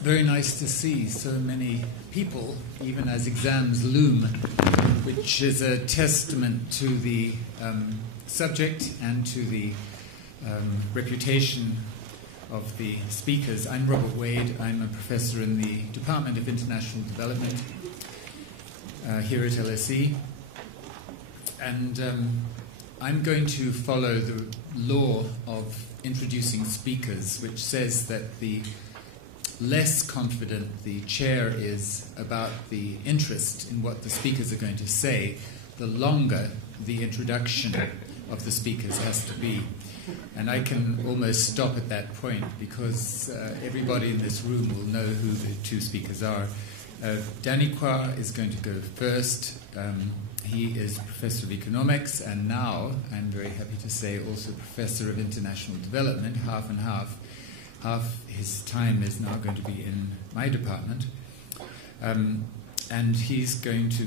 Very nice to see so many people, even as exams loom, which is a testament to the subject and to the reputation of the speakers. I'm Robert Wade. I'm a professor in the Department of International Development here at LSE. And I'm going to follow the law of introducing speakers, which says that the less confident the chair is about the interest in what the speakers are going to say, the longer the introduction of the speakers has to be. And I can almost stop at that point because everybody in this room will know who the two speakers are. Danny Quah is going to go first. He is Professor of Economics and now, I'm very happy to say, also Professor of International Development, half and half. Half his time is now going to be in my department. And he's going to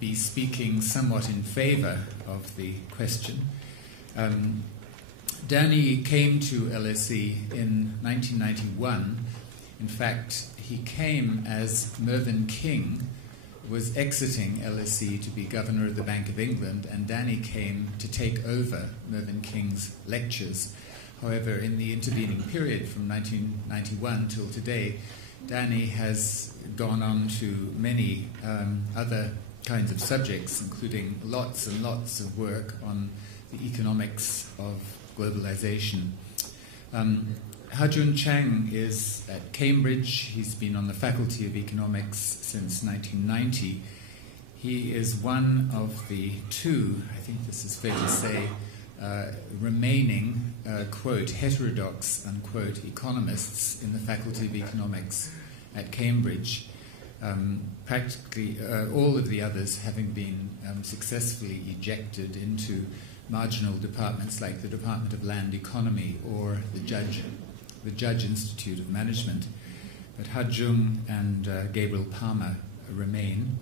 be speaking somewhat in favor of the question. Danny came to LSE in 1991. In fact, he came as Mervyn King was exiting LSE to be governor of the Bank of England, and Danny came to take over Mervyn King's lectures. However, in the intervening period from 1991 till today, Danny has gone on to many other kinds of subjects, including lots and lots of work on the economics of globalization. Ha-Joon Chang is at Cambridge. He's been on the Faculty of Economics since 1990. He is one of the two, I think this is fair to say, remaining, quote, heterodox, unquote, economists in the Faculty of Economics at Cambridge. Practically all of the others having been successfully ejected into marginal departments like the Department of Land Economy or the Judge Institute of Management. But Ha-Joon and Gabriel Palmer remain.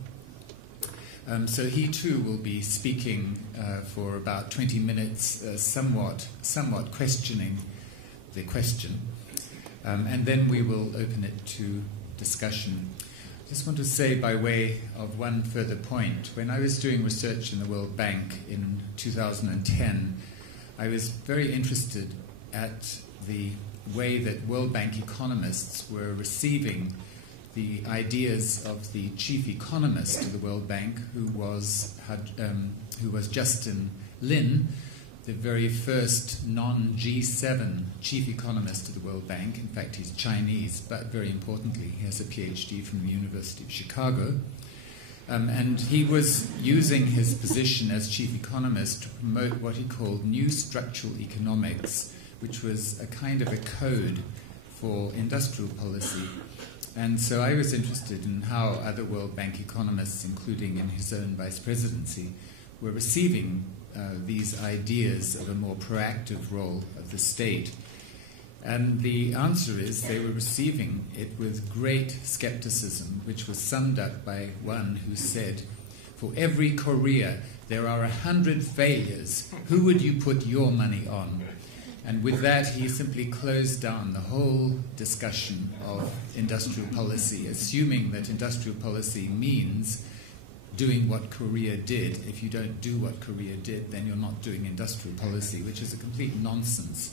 So he too will be speaking for about 20 minutes, somewhat questioning the question. And then we will open it to discussion. I just want to say by way of one further point, when I was doing research in the World Bank in 2010, I was very interested at the way that World Bank economists were receiving the ideas of the chief economist of the World Bank, who was Justin Lin, the very first non-G7 chief economist of the World Bank. In fact, he's Chinese, but very importantly, he has a PhD from the University of Chicago. And he was using his position as chief economist to promote what he called new structural economics, which was a kind of a code for industrial policy. And so I was interested in how other World Bank economists, including in his own vice presidency, were receiving these ideas of a more proactive role of the state. And the answer is they were receiving it with great skepticism, which was summed up by one who said, "For every Korea, there are 100 failures. Who would you put your money on?" And with that, he simply closed down the whole discussion of industrial policy, assuming that industrial policy means doing what Korea did. If you don't do what Korea did, then you're not doing industrial policy, which is a complete nonsense.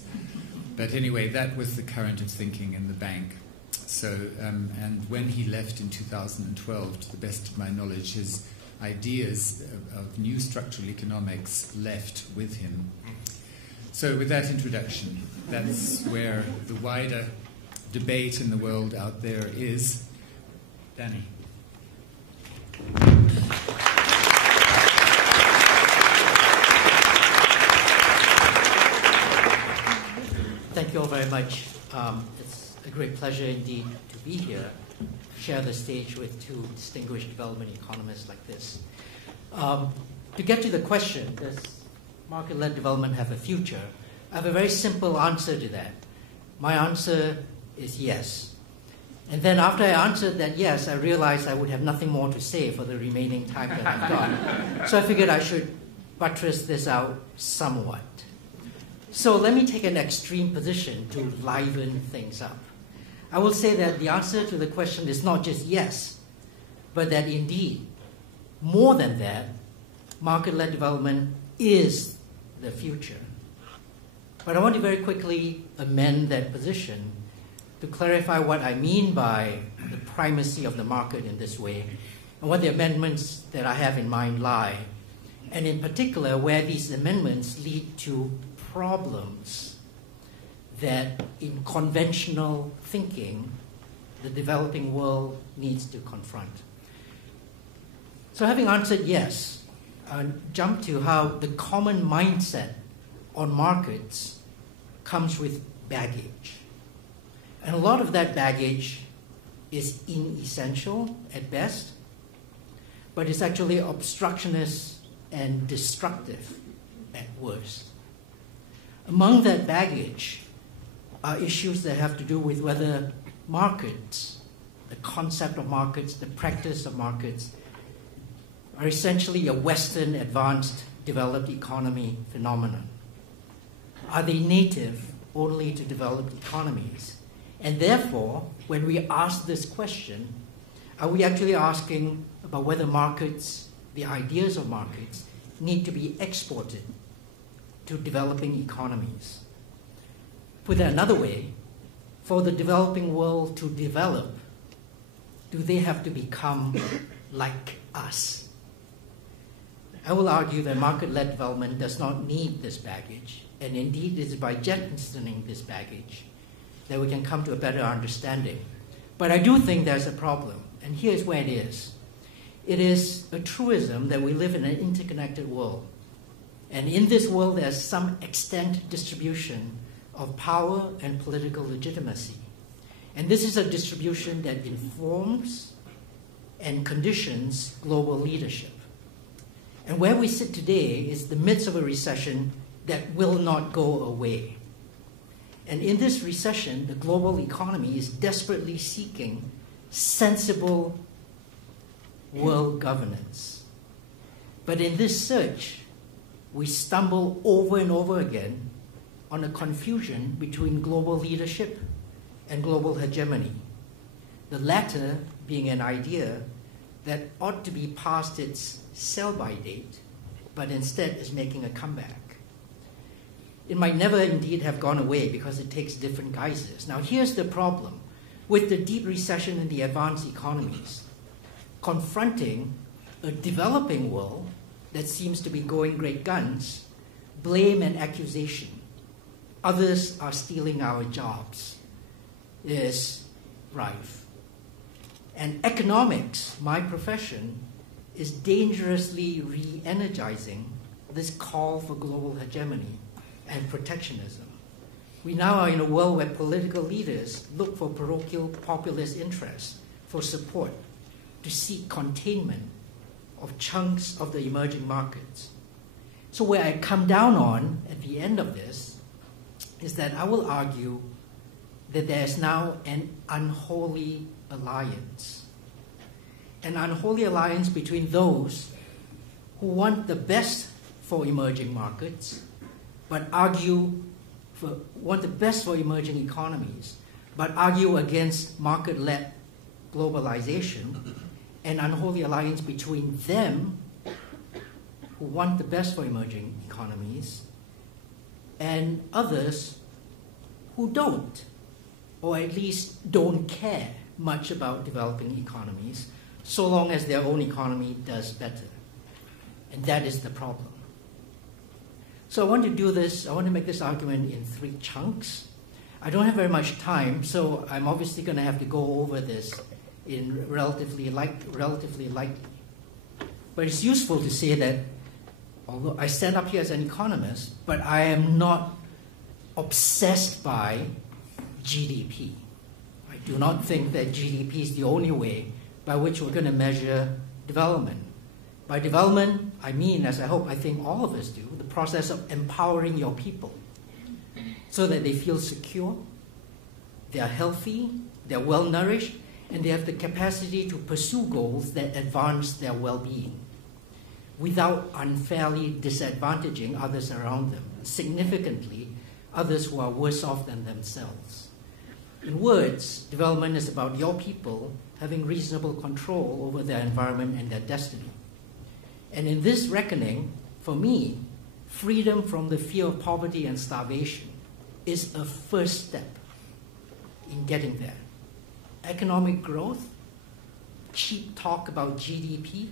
But anyway, that was the current of thinking in the bank. So, and when he left in 2012, to the best of my knowledge, his ideas of new structural economics left with him. So with that introduction, that's where the wider debate in the world out there is. Danny. Thank you all very much. It's a great pleasure indeed to be here, share the stage with two distinguished development economists like this. To get to the question, does market-led development have a future? I have a very simple answer to that. My answer is yes. And then after I answered that yes, I realized I would have nothing more to say for the remaining time that I've got. So I figured I should buttress this out somewhat. So let me take an extreme position to liven things up. I will say that the answer to the question is not just yes, but that indeed, more than that, market-led development is the future. But I want to very quickly amend that position to clarify what I mean by the primacy of the market in this way, and what the amendments that I have in mind lie, and in particular where these amendments lead to problems that in conventional thinking the developing world needs to confront. So having answered yes, I'll jump to how the common mindset on markets comes with baggage. And a lot of that baggage is inessential at best, but it's actually obstructionist and destructive at worst. Among that baggage are issues that have to do with whether markets, the concept of markets, the practice of markets, are essentially a Western advanced developed economy phenomenon. Are they native only to developed economies? And therefore, when we ask this question, are we actually asking about whether markets, the ideas of markets, need to be exported to developing economies? Put that another way, for the developing world to develop, do they have to become like us? I will argue that market-led development does not need this baggage, and indeed it is by jettisoning this baggage that we can come to a better understanding. But I do think there's a problem, and here's where it is. It is a truism that we live in an interconnected world. And in this world, there's some extent distribution of power and political legitimacy. And this is a distribution that informs and conditions global leadership. And where we sit today is the midst of a recession that will not go away. And in this recession, the global economy is desperately seeking sensible world governance. But in this search, we stumble over and over again on a confusion between global leadership and global hegemony, the latter being an idea that ought to be past its sell-by date, but instead is making a comeback. It might never indeed have gone away because it takes different guises. Now here's the problem. With the deep recession in the advanced economies, confronting a developing world that seems to be going great guns, blame and accusation, others are stealing our jobs, is rife. And economics, my profession, is dangerously re-energizing this call for global hegemony and protectionism. We now are in a world where political leaders look for parochial populist interests for support to seek containment of chunks of the emerging markets. So where I come down on at the end of this is that I will argue that there is now an unholy alliance. An unholy alliance between those who want the best for emerging markets, but want the best for emerging economies, but argue against market-led globalization, an unholy alliance between them who want the best for emerging economies and others who don't, or at least don't care much about developing economies, so long as their own economy does better. And that is the problem. So I want to do this, I want to make this argument in 3 chunks. I don't have very much time, so I'm obviously going to have to go over this in relatively lightly. But it's useful to say that although I stand up here as an economist, but I am not obsessed by GDP. I do not think that GDP is the only way by which we're going to measure development. By development, I mean, as I think all of us do, the process of empowering your people so that they feel secure, they are healthy, they're well-nourished, and they have the capacity to pursue goals that advance their well-being. without unfairly disadvantaging others around them, significantly others who are worse off than themselves. In words, development is about your people having reasonable control over their environment and their destiny. And in this reckoning, for me, freedom from the fear of poverty and starvation is a first step in getting there. Economic growth, cheap talk about GDP,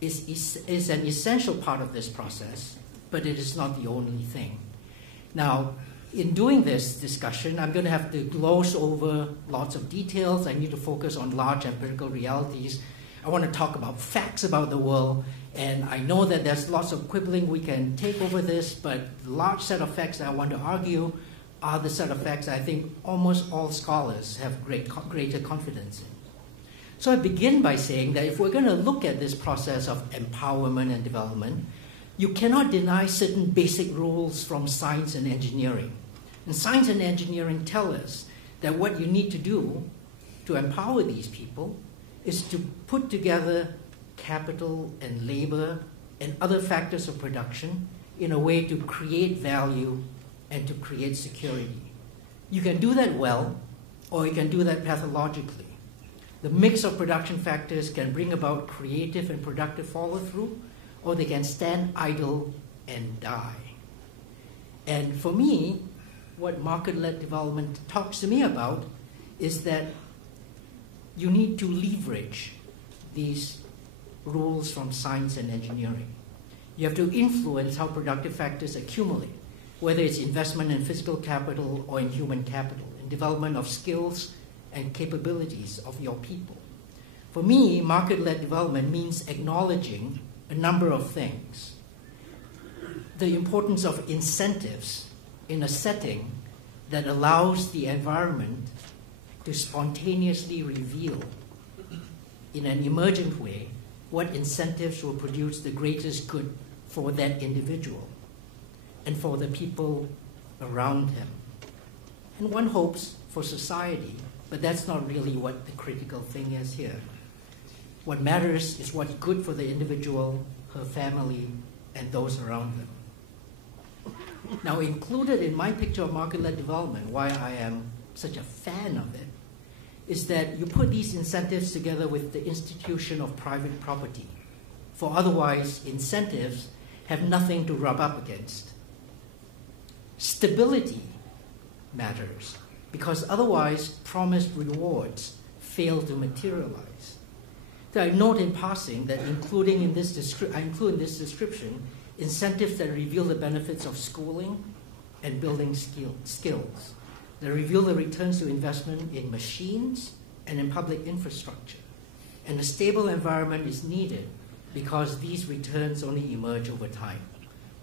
is an essential part of this process, but it is not the only thing. Now, in doing this discussion, I'm going to have to gloss over lots of details. I need to focus on large empirical realities. I want to talk about facts about the world, and I know that there's lots of quibbling we can take over this, but the large set of facts that I want to argue are the set of facts I think almost all scholars have greater confidence in. So I begin by saying that if we're going to look at this process of empowerment and development, you cannot deny certain basic rules from science and engineering. And science and engineering tell us that what you need to do to empower these people is to put together capital and labor and other factors of production in a way to create value and to create security. You can do that well, or you can do that pathologically. The mix of production factors can bring about creative and productive follow-through, or they can stand idle and die. And for me, what market-led development talks to me about is that you need to leverage these rules from science and engineering. You have to influence how productive factors accumulate, whether it's investment in physical capital or in human capital, in development of skills and capabilities of your people. For me, market-led development means acknowledging a number of things. The importance of incentives in a setting that allows the environment to spontaneously reveal in an emergent way what incentives will produce the greatest good for that individual and for the people around him. And one hopes for society, but that's not really what the critical thing is here. What matters is what's good for the individual, her family, and those around them. Now, included in my picture of market-led development, why I am such a fan of it, is that you put these incentives together with the institution of private property. For otherwise, incentives have nothing to rub up against. Stability matters, because otherwise promised rewards fail to materialize. So I note in passing that I include in this description incentives that reveal the benefits of schooling and building skills, that reveal the returns to investment in machines and in public infrastructure. And a stable environment is needed because these returns only emerge over time.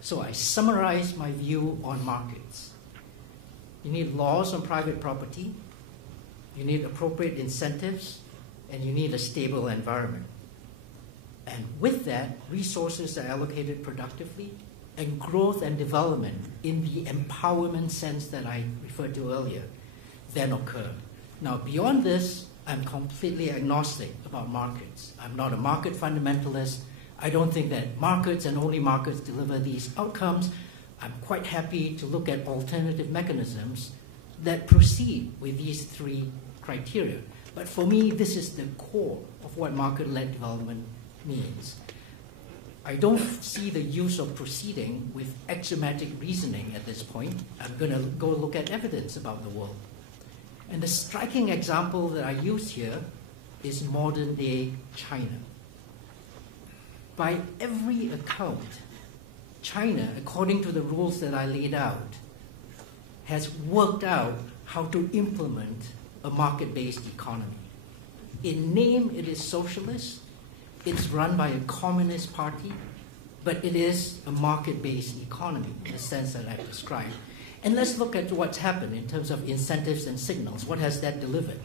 So I summarize my view on markets. You need laws on private property, you need appropriate incentives, and you need a stable environment. And with that, resources are allocated productively, and growth and development in the empowerment sense that I referred to earlier then occur. Now, beyond this, I'm completely agnostic about markets. I'm not a market fundamentalist. I don't think that markets and only markets deliver these outcomes. I'm quite happy to look at alternative mechanisms that proceed with these three criteria. But for me, this is the core of what market-led development means. I don't see the use of proceeding with axiomatic reasoning at this point. I'm going to go look at evidence about the world. And the striking example that I use here is modern-day China. By every account, China, according to the rules that I laid out, has worked out how to implement a market-based economy. In name, it is socialist. It's run by a communist party, but it is a market-based economy in the sense that I've described. And let's look at what's happened in terms of incentives and signals. What has that delivered?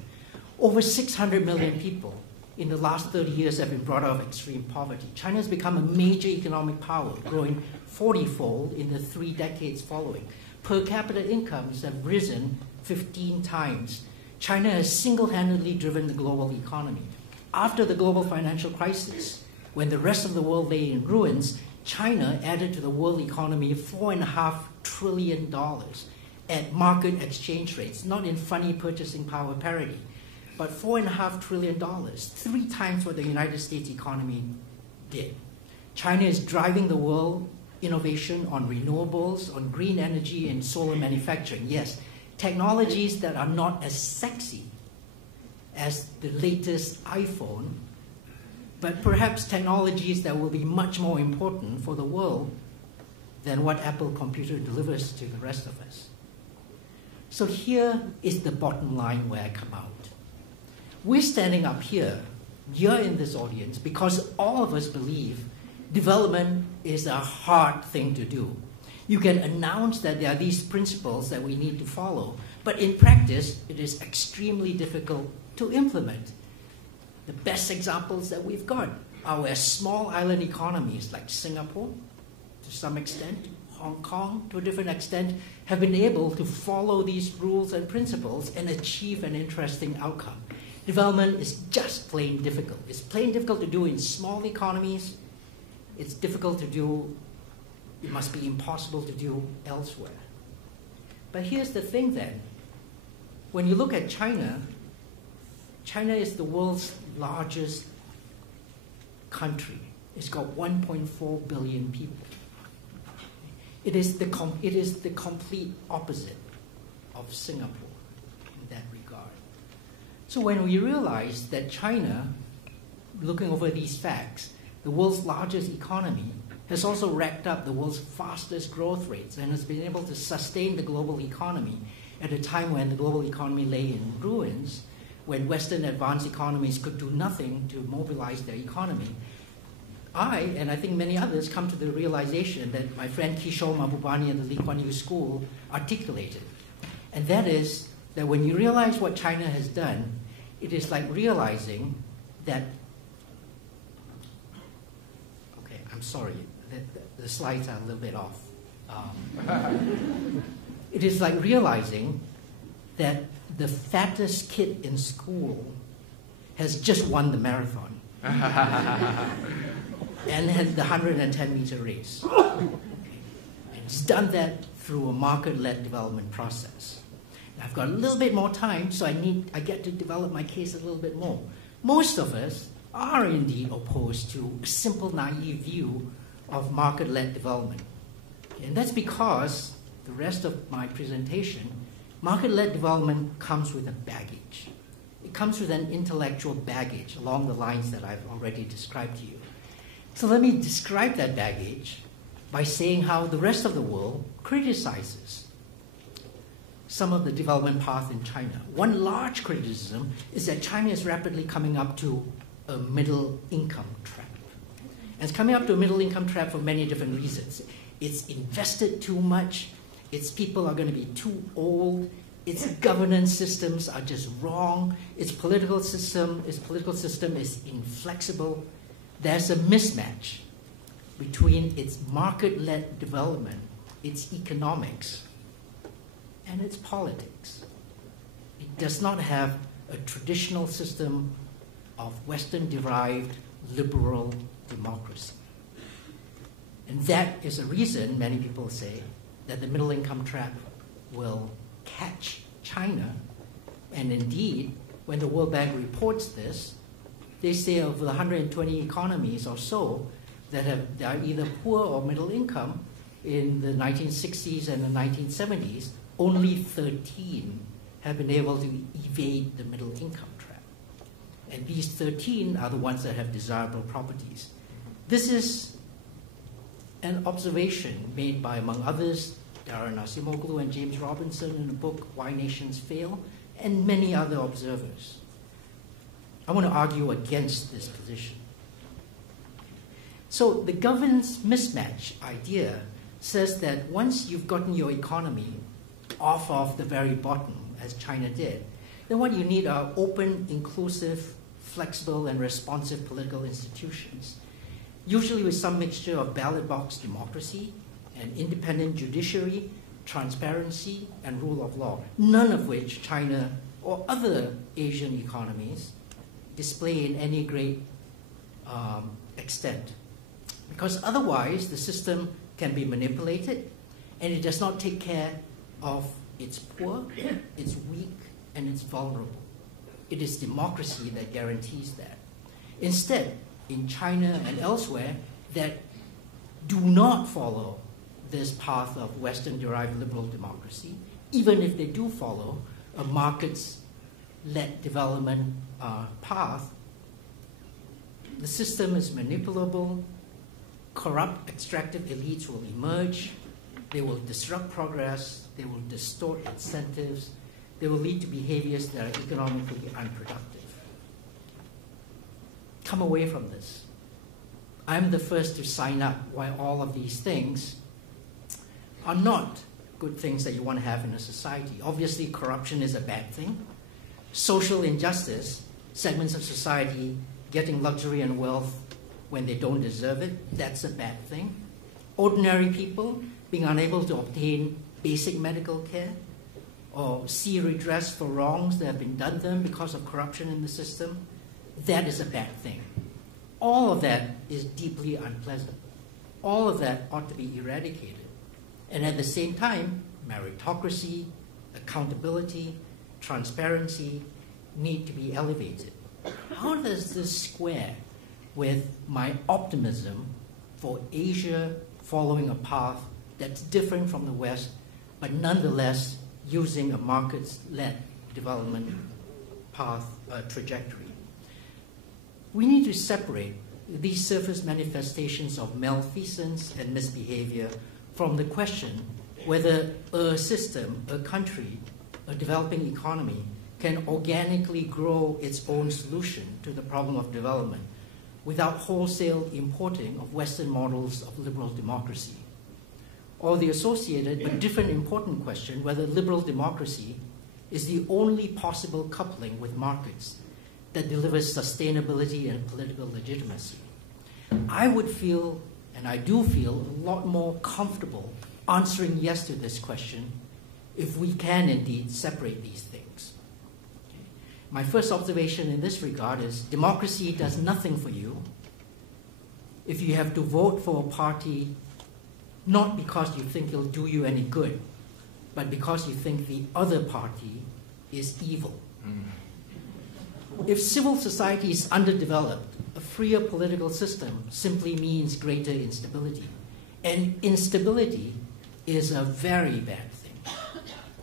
Over 600 million people in the last 30 years have been brought out of extreme poverty. China has become a major economic power, growing 40-fold in the 3 decades following. Per capita incomes have risen 15 times. China has single-handedly driven the global economy. After the global financial crisis, when the rest of the world lay in ruins, China added to the world economy $4.5 trillion at market exchange rates, not in funny purchasing power parity, but $4.5 trillion, 3 times what the United States economy did. China is driving the world innovation on renewables, on green energy, and solar manufacturing. Yes, technologies that are not as sexy as the latest iPhone, but perhaps technologies that will be much more important for the world than what Apple Computer delivers to the rest of us. So here is the bottom line where I come out. We're standing up here in this audience because all of us believe development is a hard thing to do. You can announce that there are these principles that we need to follow, but in practice, it is extremely difficult to implement. The best examples that we've got are where small island economies like Singapore, to some extent, Hong Kong, to a different extent, have been able to follow these rules and principles and achieve an interesting outcome. Development is just plain difficult. It's plain difficult to do in small economies. It's difficult to do, it must be impossible to do elsewhere. But here's the thing then. When you look at China, China is the world's largest country. It's got 1.4 billion people. It is the complete opposite of Singapore in that regard. So when we realize that China, looking over these facts, the world's largest economy, has also racked up the world's fastest growth rates and has been able to sustain the global economy at a time when the global economy lay in ruins, when Western advanced economies could do nothing to mobilize their economy. I, and I think many others, come to the realization that my friend Kishore Mahbubani at the Lee Kuan Yew School articulated. And that is that when you realize what China has done, it is like realizing that, okay, I'm sorry, the slides are a little bit off. It is like realizing that the fattest kid in school has just won the marathon and had the 110-meter race. And it's done that through a market-led development process. I've got a little bit more time, so I get to develop my case a little bit more. Most of us are indeed opposed to a simple, naive view of market-led development. And that's because the rest of my presentation, market-led development comes with a baggage. It comes with an intellectual baggage along the lines that I've already described to you. So let me describe that baggage by saying how the rest of the world criticizes some of the development path in China. One large criticism is that China is rapidly coming up to a middle income trap. And it's coming up to a middle income trap for many different reasons. It's invested too much, its people are going to be too old, its governance systems are just wrong, its political system is inflexible. There's a mismatch between its market-led development, its economics, and its politics. It does not have a traditional system of Western-derived liberal democracy. And that is a reason, many people say, that the middle income trap will catch China. And indeed, when the World Bank reports this, they say of the 120 economies or so that are either poor or middle income in the 1960s and the 1970s, only 13 have been able to evade the middle income trap. And these 13 are the ones that have desirable properties. This is an observation made by, among others, Darren Acemoglu and James Robinson in the book Why Nations Fail, and many other observers. I want to argue against this position. So the governance mismatch idea says that once you've gotten your economy off of the very bottom, as China did, then what you need are open, inclusive, flexible, and responsive political institutions, usually with some mixture of ballot box democracy, an independent judiciary, transparency, and rule of law, none of which China or other Asian economies display in any great extent. Because otherwise, the system can be manipulated, and it does not take care of its poor, its weak, and its vulnerable. It is democracy that guarantees that. Instead, in China and elsewhere, that do not follow this path of Western-derived liberal democracy, even if they do follow a markets-led development path, the system is manipulable, corrupt extractive elites will emerge, they will disrupt progress, they will distort incentives, they will lead to behaviors that are economically unproductive. Come away from this. I'm the first to sign up why all of these things are not good things that you want to have in a society. Obviously, corruption is a bad thing. Social injustice, segments of society getting luxury and wealth when they don't deserve it, that's a bad thing. Ordinary people being unable to obtain basic medical care or see redress for wrongs that have been done to them because of corruption in the system, that is a bad thing. All of that is deeply unpleasant. All of that ought to be eradicated. And at the same time, meritocracy, accountability, transparency need to be elevated. How does this square with my optimism for Asia following a path that's different from the West, but nonetheless using a markets-led development path trajectory? We need to separate these surface manifestations of malfeasance and misbehavior from the question whether a system, a country, a developing economy can organically grow its own solution to the problem of development without wholesale importing of Western models of liberal democracy. Or the associated but different important question whether liberal democracy is the only possible coupling with markets that delivers sustainability and political legitimacy. I would feel, and I do feel, a lot more comfortable answering yes to this question if we can indeed separate these things. Okay. My first observation in this regard is democracy does nothing for you if you have to vote for a party not because you think it'll do you any good, but because you think the other party is evil. If civil society is underdeveloped, a freer political system simply means greater instability. And instability is a very bad thing.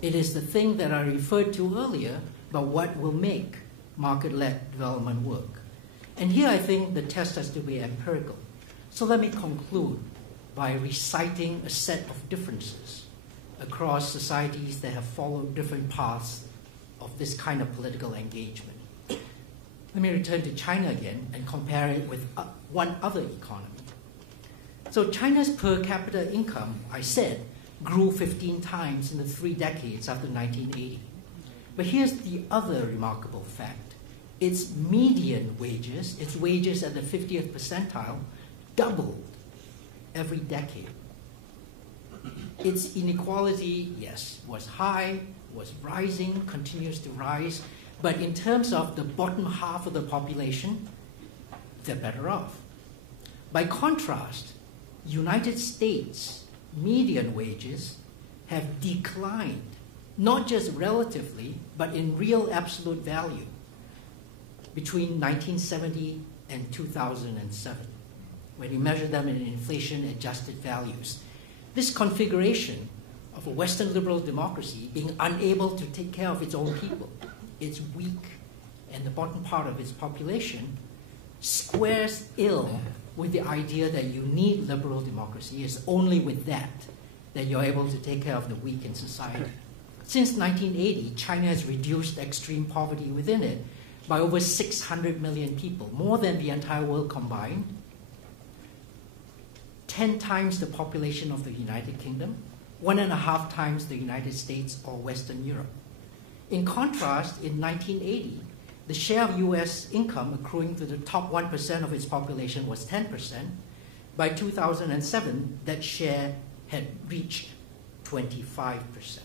It is the thing that I referred to earlier about what will make market-led development work. And here I think the test has to be empirical. So let me conclude by reciting a set of differences across societies that have followed different paths of this kind of political engagement. Let me return to China again and compare it with one other economy. So China's per capita income, I said, grew 15 times in the 3 decades after 1980. But here's the other remarkable fact. Its median wages, its wages at the 50th percentile, doubled every decade. Its inequality, yes, was high, was rising, continues to rise, but in terms of the bottom half of the population, they're better off. By contrast, United States median wages have declined, not just relatively, but in real absolute value between 1970 and 2007, when you measure them in inflation-adjusted values. This configuration of a Western liberal democracy being unable to take care of its own people, its weak and the bottom part of its population, squares ill with the idea that you need liberal democracy. It's only with that you're able to take care of the weak in society. Since 1980, China has reduced extreme poverty within it by over 600 million people, more than the entire world combined, 10 times the population of the United Kingdom, 1.5 times the United States or Western Europe. In contrast, in 1980, the share of US income accruing to the top 1% of its population was 10%. By 2007, that share had reached 25%.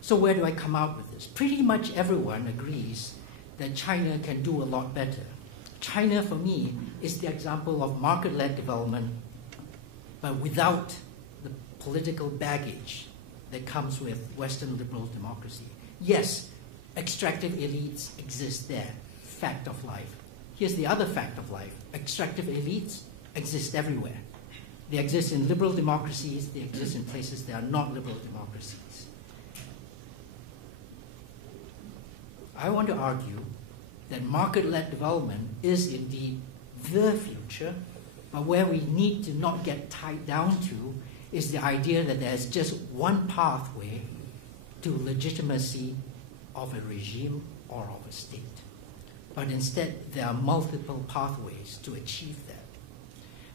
So where do I come out with this? Pretty much everyone agrees that China can do a lot better. China, for me, is the example of market-led development, but without the political baggage that comes with Western liberal democracy. Yes, extractive elites exist there, fact of life. Here's the other fact of life. Extractive elites exist everywhere. They exist in liberal democracies, they exist in places that are not liberal democracies. I want to argue that market-led development is indeed the future, but where we need to not get tied down to is the idea that there's just one pathway to legitimacy of a regime or of a state. But instead, there are multiple pathways to achieve that.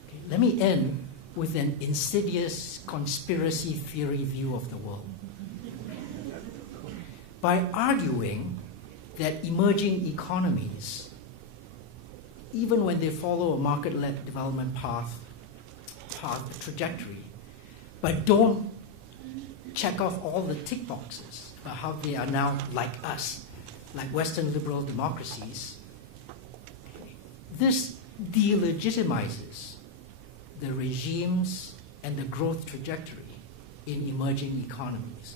Okay, let me end with an insidious conspiracy theory view of the world. By arguing that emerging economies, even when they follow a market-led development path trajectory, but don't check off all the tick boxes about how they are now like us, like Western liberal democracies, this delegitimizes the regimes and the growth trajectory in emerging economies.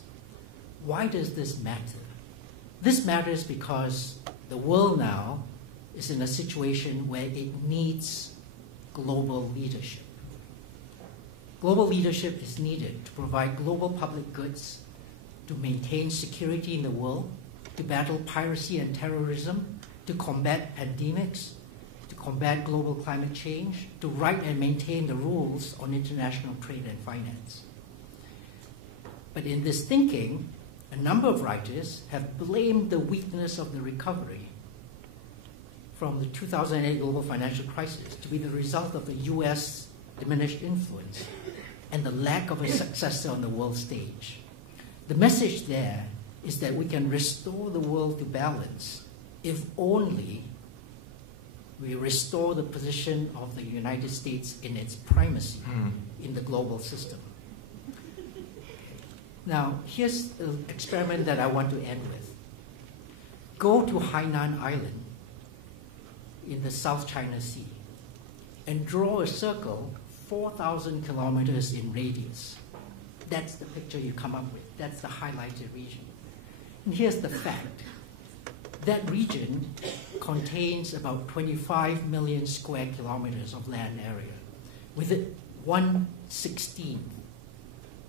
Why does this matter? This matters because the world now is in a situation where it needs global leadership. Global leadership is needed to provide global public goods, to maintain security in the world, to battle piracy and terrorism, to combat pandemics, to combat global climate change, to write and maintain the rules on international trade and finance. But in this thinking, a number of writers have blamed the weakness of the recovery from the 2008 global financial crisis to be the result of the US diminished influence and the lack of a successor on the world stage. The message there is that we can restore the world to balance if only we restore the position of the United States in its primacy in the global system. Now, here's an experiment that I want to end with. Go to Hainan Island in the South China Sea and draw a circle 4,000 kilometers in radius. That's the picture you come up with. That's the highlighted region. And here's the fact. That region contains about 25 million square kilometers of land area, with it 1/16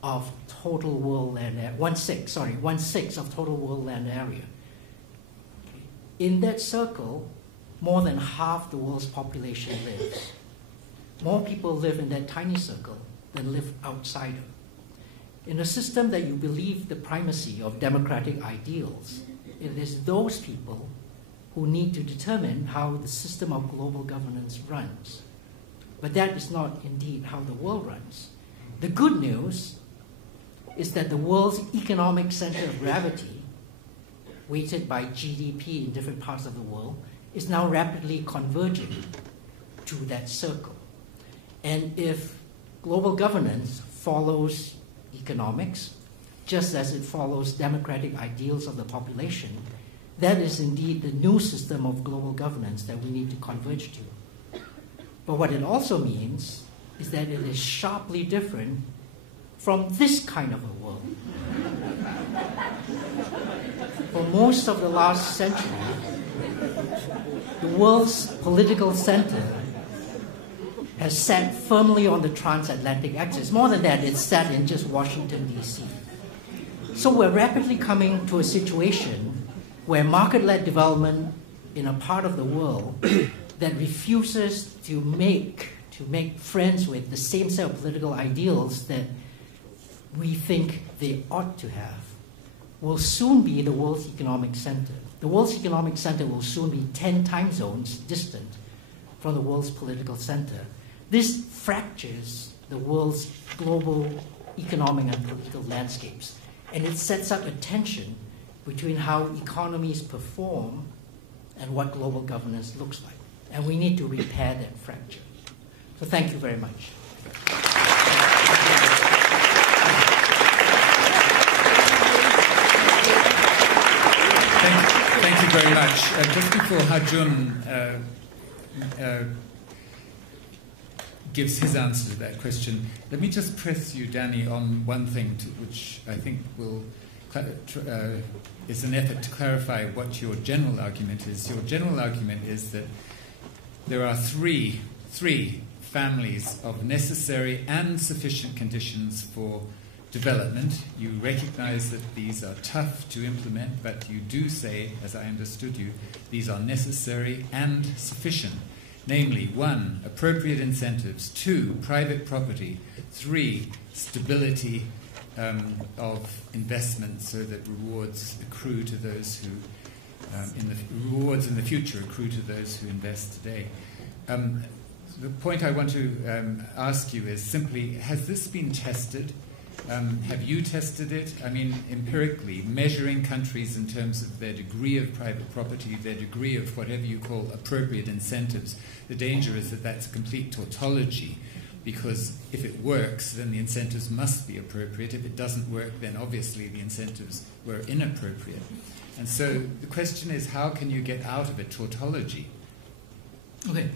of total world land area, 1/6 of total world land area. In that circle, more than half the world's population lives. More people live in that tiny circle than live outside it. In a system that you believe the primacy of democratic ideals, it is those people who need to determine how the system of global governance runs. But that is not indeed how the world runs. The good news is that the world's economic center of gravity, weighted by GDP in different parts of the world, is now rapidly converging to that circle. And if global governance follows economics, just as it follows democratic ideals of the population, that is indeed the new system of global governance that we need to converge to. But what it also means is that it is sharply different from this kind of a world. For most of the last century, the world's political center has sat firmly on the transatlantic axis. More than that, it's sat in just Washington, D.C. So we're rapidly coming to a situation where market-led development in a part of the world that refuses to make friends with the same set of political ideals that we think they ought to have will soon be the world's economic center. The world's economic center will soon be 10 time zones distant from the world's political center. This fractures the world's global economic and political landscapes, and it sets up a tension between how economies perform and what global governance looks like. And we need to repair that fracture. So thank you very much. Thank you very much. Just before Ha-Joon gives his answer to that question. Let me just press you, Danny, on one thing which I think will is an effort to clarify what your general argument is. Your general argument is that there are three families of necessary and sufficient conditions for development. You recognize that these are tough to implement, but you do say, as I understood you, these are necessary and sufficient. Namely, 1, appropriate incentives, 2, private property, 3, stability of investment so that rewards accrue to those who, rewards in the future accrue to those who invest today. The point I want to ask you is simply, has this been tested? Have you tested it? I mean, empirically, measuring countries in terms of their degree of private property, their degree of whatever you call appropriate incentives. The danger is that that's a complete tautology, because if it works, then the incentives must be appropriate. If it doesn't work, then obviously the incentives were inappropriate. And so the question is, how can you get out of a tautology? Okay.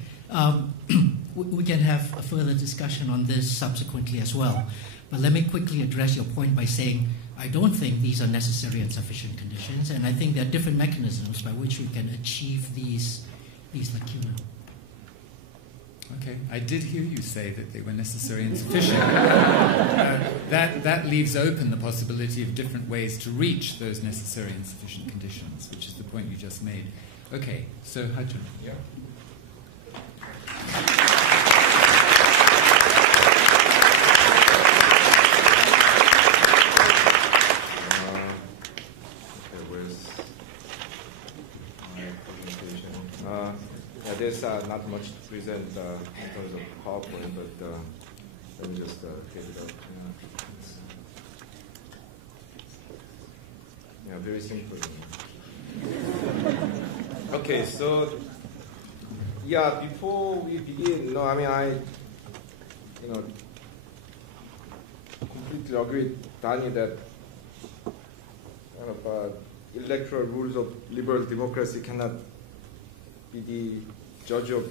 We can have a further discussion on this subsequently as well. But let me quickly address your point by saying I don't think these are necessary and sufficient conditions, and I think there are different mechanisms by which we can achieve these lacunae. Okay, I did hear you say that they were necessary and sufficient. That leaves open the possibility of different ways to reach those necessary and sufficient conditions, which is the point you just made. Okay, so Ha-Joon. Yeah. There's not much to present in terms of PowerPoint, but let me just get it up. Yeah, very simple. Okay, so yeah, before we begin, I completely agree with Danny that kind of electoral rules of liberal democracy cannot be the judge of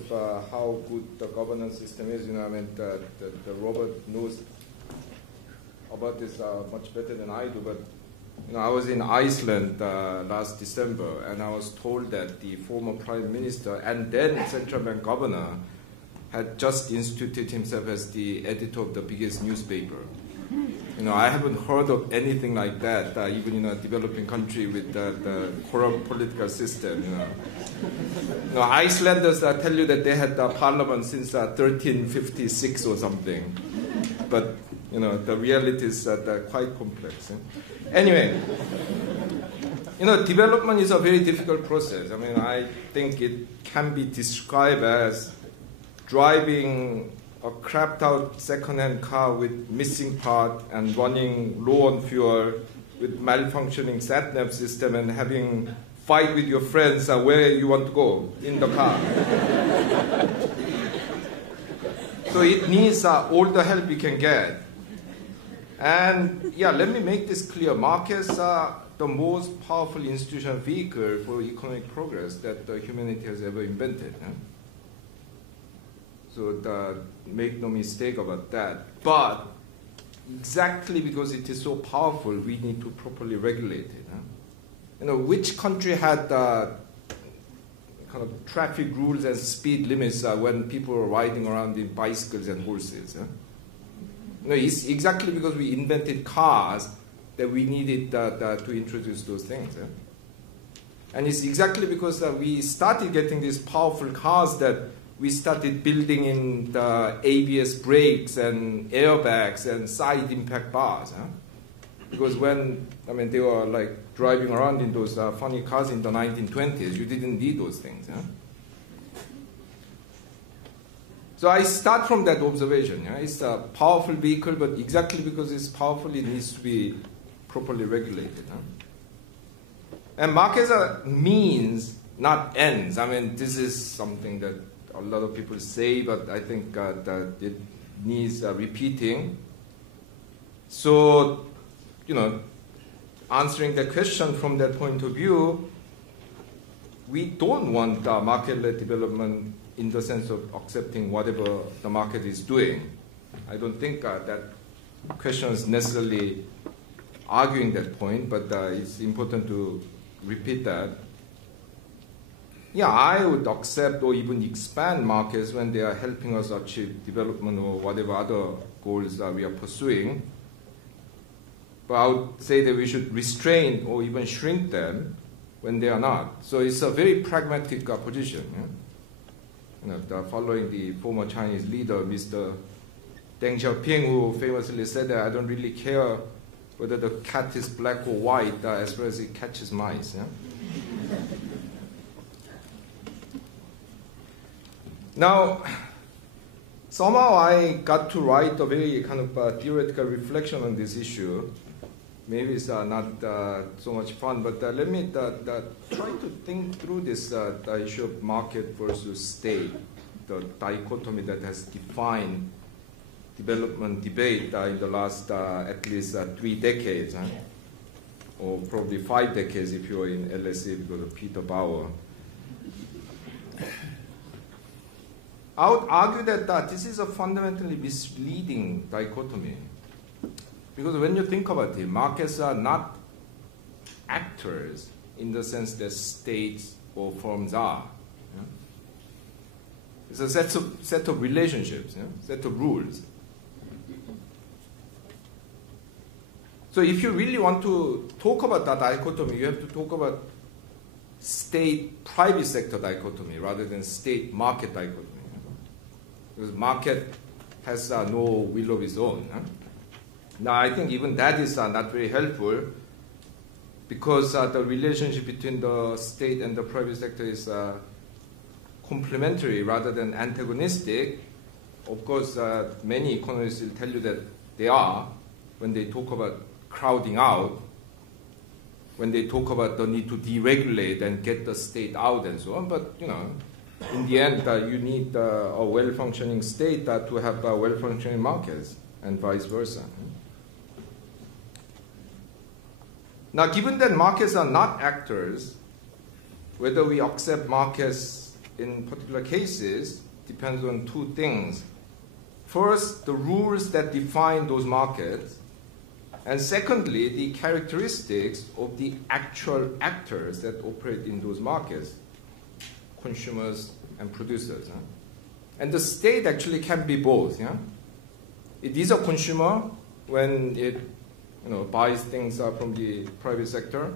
how good the governance system is. The Robert knows about this much better than I do, but I was in Iceland last December, and I was told that the former prime minister and then central bank governor had just instituted himself as the editor of the biggest newspaper. I haven't heard of anything like that, even in a developing country with the corrupt political system. Icelanders tell you that they had the parliament since 1356 or something, but the reality is quite complex. Anyway, development is a very difficult process. I think it can be described as driving a crapped out second-hand car with missing part and running low on fuel with malfunctioning sat-nav system and having fight with your friends where you want to go in the car. So it needs all the help we can get. And yeah, let me make this clear. Markets are the most powerful institutional vehicle for economic progress that humanity has ever invented. So make no mistake about that. But exactly because it is so powerful, we need to properly regulate it. Which country had kind of traffic rules and speed limits when people were riding around in bicycles and horses? It's exactly because we invented cars that we needed to introduce those things. And it's exactly because we started getting these powerful cars that we started building in the ABS brakes and airbags and side impact bars. Because when they were like driving around in those funny cars in the 1920s, you didn't need those things. So I start from that observation. It's a powerful vehicle, but exactly because it's powerful, it needs to be properly regulated. And markets are means, not ends. This is something that a lot of people say, but I think that it needs repeating. So, answering the question from that point of view, we don't want market-led development in the sense of accepting whatever the market is doing. I don't think that question is necessarily arguing that point, but it's important to repeat that. Yeah, I would accept or even expand markets when they are helping us achieve development or whatever other goals that we are pursuing. But I would say that we should restrain or even shrink them when they are not. So it's a very pragmatic position. Yeah? Following the former Chinese leader, Mr. Deng Xiaoping, who famously said that I don't really care whether the cat is black or white as far as it catches mice. Yeah? Now, somehow I got to write a very kind of theoretical reflection on this issue. Maybe it's not so much fun, but let me try to think through this the issue of market versus state, the dichotomy that has defined development debate in the last at least 3 decades, or probably 5 decades if you're in LSE because of Peter Bauer. I would argue that this is a fundamentally misleading dichotomy. Because when you think about it, markets are not actors in the sense that states or firms are. Yeah? It's a set of relationships, yeah? Set of rules. So if you really want to talk about that dichotomy, you have to talk about state-private sector dichotomy rather than state-market dichotomy. Because market has no will of its own. Huh? Now, I think even that is not very helpful because the relationship between the state and the private sector is complementary rather than antagonistic. Of course, many economists will tell you that they are when they talk about crowding out, when they talk about the need to deregulate and get the state out and so on. But, you know, in the end, you need a well-functioning state to have well-functioning markets and vice versa. Now, given that markets are not actors, whether we accept markets in particular cases depends on 2 things. First, the rules that define those markets, and secondly, the characteristics of the actual actors that operate in those markets, consumers and producers. Huh? And the state actually can be both. Yeah? It is a consumer when it buys things from the private sector.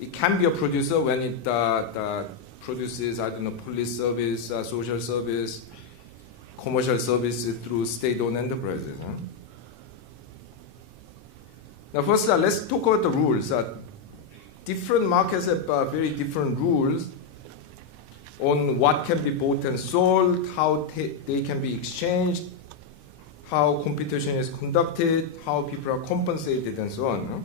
It can be a producer when it produces, I don't know, police service, social service, commercial services through state-owned enterprises. Huh? Now, first, let's talk about the rules. Different markets have very different rules on what can be bought and sold, how they can be exchanged, how competition is conducted, how people are compensated, and so on. No?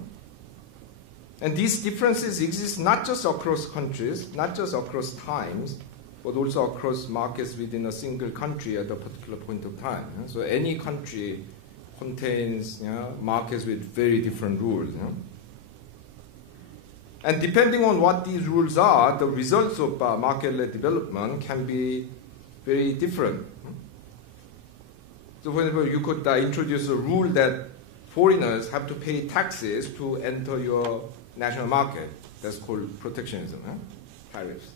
And these differences exist not just across countries, not just across times, but also across markets within a single country at a particular point of time. No? So any country contains markets with very different rules. No? And depending on what these rules are, the results of market-led development can be very different. So, for example, you could introduce a rule that foreigners have to pay taxes to enter your national market. That's called protectionism, tariffs.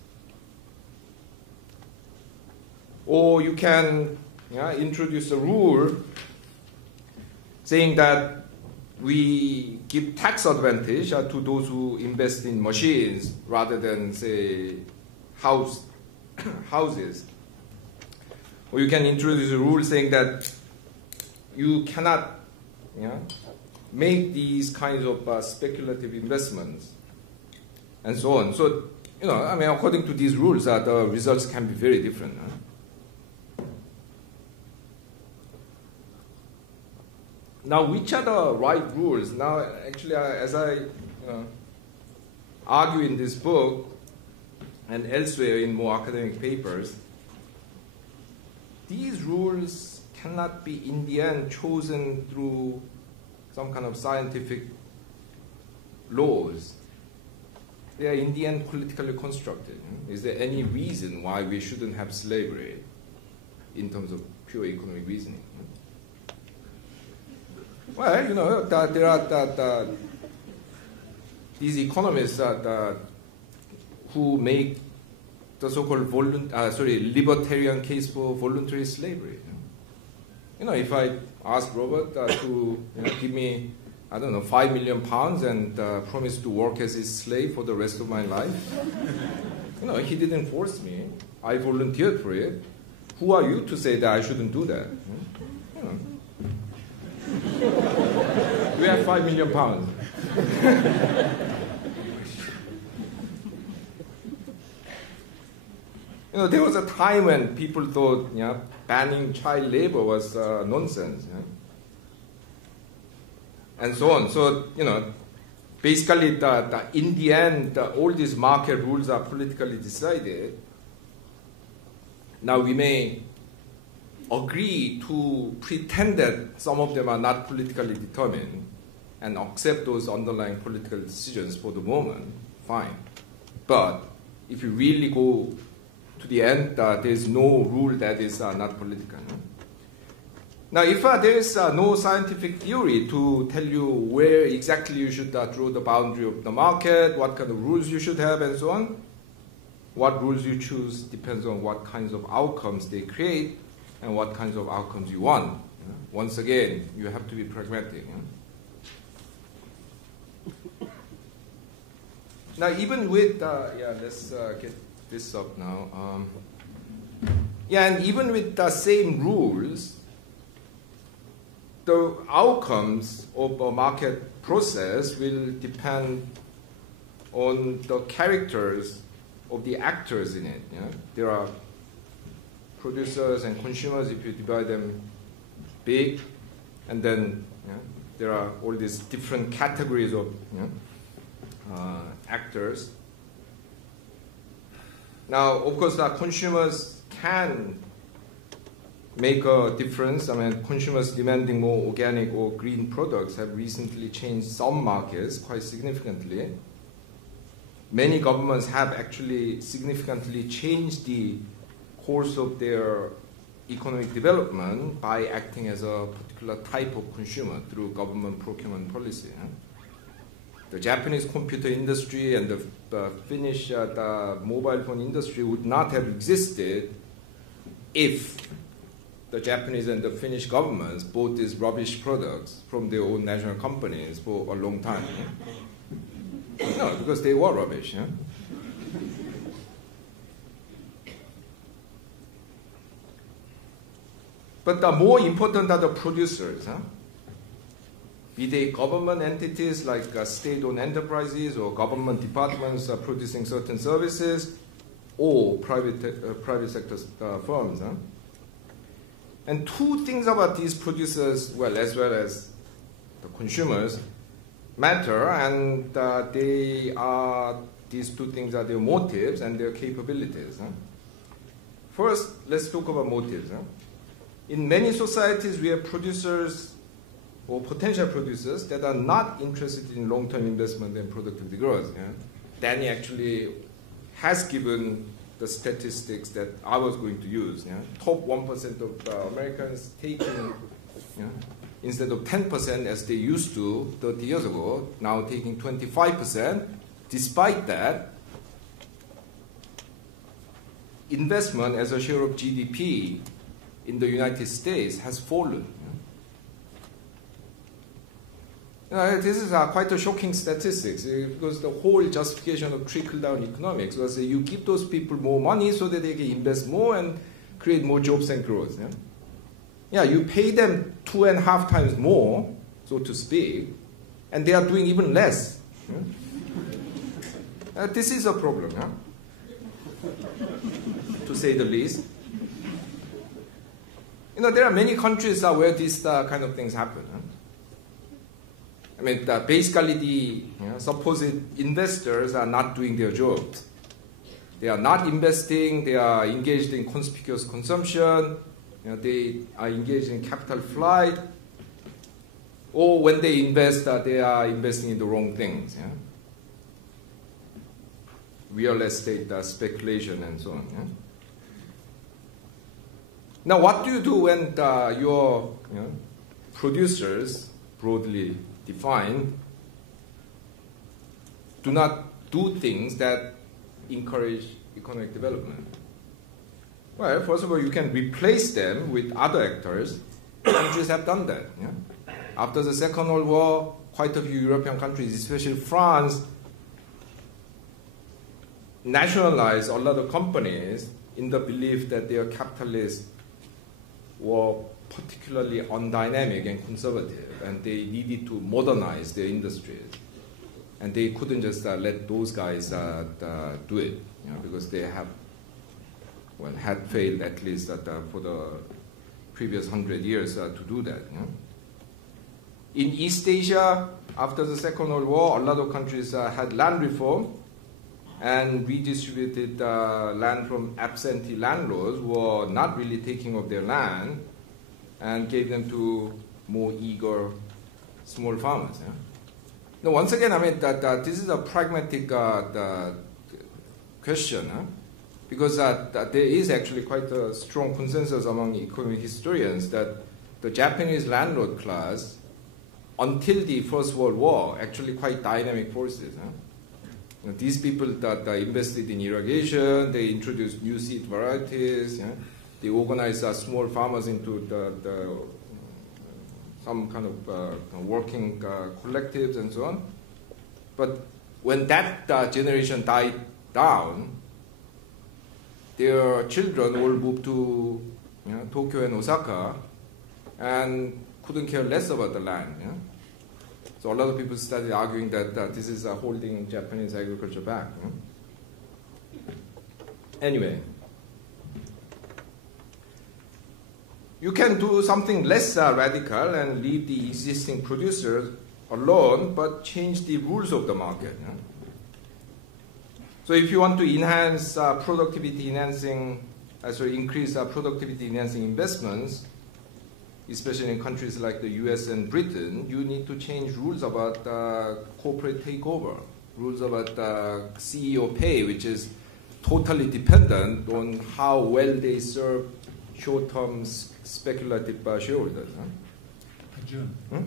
Or you can introduce a rule saying that we give tax advantage to those who invest in machines rather than, say, houses. Or you can introduce a rule saying that you cannot make these kinds of speculative investments and so on. So, according to these rules, the results can be very different. Now, which are the right rules? Now, actually, as I argue in this book and elsewhere in more academic papers, these rules cannot be, in the end, chosen through some kind of scientific laws. they are in the end politically constructed. Is there any reason why we shouldn't have slavery in terms of pure economic reasoning? Well, there are these economists who make the so-called libertarian case for voluntary slavery. If I ask Robert to give me, I don't know, £5 million and promise to work as his slave for the rest of my life, he didn't force me. I volunteered for it. Who are you to say that I shouldn't do that? We have £5 million. There was a time when people thought banning child labor was nonsense. And so on. So, basically, in the end, all these market rules are politically decided. Now, we may agree to pretend that some of them are not politically determined and accept those underlying political decisions for the moment, fine. But if you really go to the end, there is no rule that is not political. Now, if there is no scientific theory to tell you where exactly you should draw the boundary of the market, what kind of rules you should have, and so on, what rules you choose depends on what kinds of outcomes they create and what kinds of outcomes you want. Once again, you have to be pragmatic. Now, even with, let's get this up now. And even with the same rules, the outcomes of a market process will depend on the characters of the actors in it. There are producers and consumers, if you divide them big, and then there are all these different categories of actors. Now, of course, consumers can make a difference. I mean, consumers demanding more organic or green products have recently changed some markets quite significantly. Many governments have actually significantly changed the course of their economic development by acting as a particular type of consumer through government procurement policy. The Japanese computer industry and the Finnish the mobile phone industry would not have existed if the Japanese and the Finnish governments bought these rubbish products from their own national companies for a long time. No, because they were rubbish. But the more important are the producers. Be they government entities like state-owned enterprises or government departments producing certain services, or private sector firms. And two things about these producers, as well as the consumers, matter, and these two things are their motives and their capabilities. First, let's talk about motives. In many societies, we have producers or potential producers that are not interested in long-term investment and productivity growth. Danny actually has given the statistics that I was going to use. Top 1% of Americans taking, instead of 10% as they used to 30 years ago, now taking 25%. Despite that, investment as a share of GDP in the United States has fallen. This is quite a shocking statistics because the whole justification of trickle-down economics was that you give those people more money so that they can invest more and create more jobs and growth. You pay them 2.5 times more, so to speak, and they are doing even less. This is a problem, to say the least. There are many countries where these kind of things happen. I mean, basically the supposed investors are not doing their jobs. They are not investing, they are engaged in conspicuous consumption, they are engaged in capital flight, or when they invest, they are investing in the wrong things. real estate speculation and so on. Yeah? Now, what do you do when your producers, broadly defined, do not do things that encourage economic development? Well, first of all, you can replace them with other actors. Countries have done that. Yeah? After the Second World War, quite a few European countries, especially France, nationalized a lot of companies in the belief that their capitalists were particularly undynamic and conservative, and they needed to modernize their industries. And they couldn't just let those guys do it, because they have, had failed at least for the previous 100 years to do that. In East Asia, after the Second World War, a lot of countries had land reform and redistributed land from absentee landlords who were not really taking of their land and gave them to more eager small farmers. Yeah? Now, once again, I mean, this is a pragmatic question, because there is actually quite a strong consensus among economic historians that the Japanese landlord class, until the First World War, actually quite dynamic forces. These people that invested in irrigation, they introduced new seed varieties, they organized small farmers into some kind of working collectives and so on. But when that generation died down, their children all moved to Tokyo and Osaka and couldn't care less about the land. So a lot of people started arguing that this is holding Japanese agriculture back. Anyway, you can do something less radical and leave the existing producers alone, but change the rules of the market. So if you want to enhance increase productivity enhancing investments, especially in countries like the US and Britain, you need to change rules about corporate takeover, rules about CEO pay, which is totally dependent on how well they serve short-term speculative shareholders. Ha-Joon, 5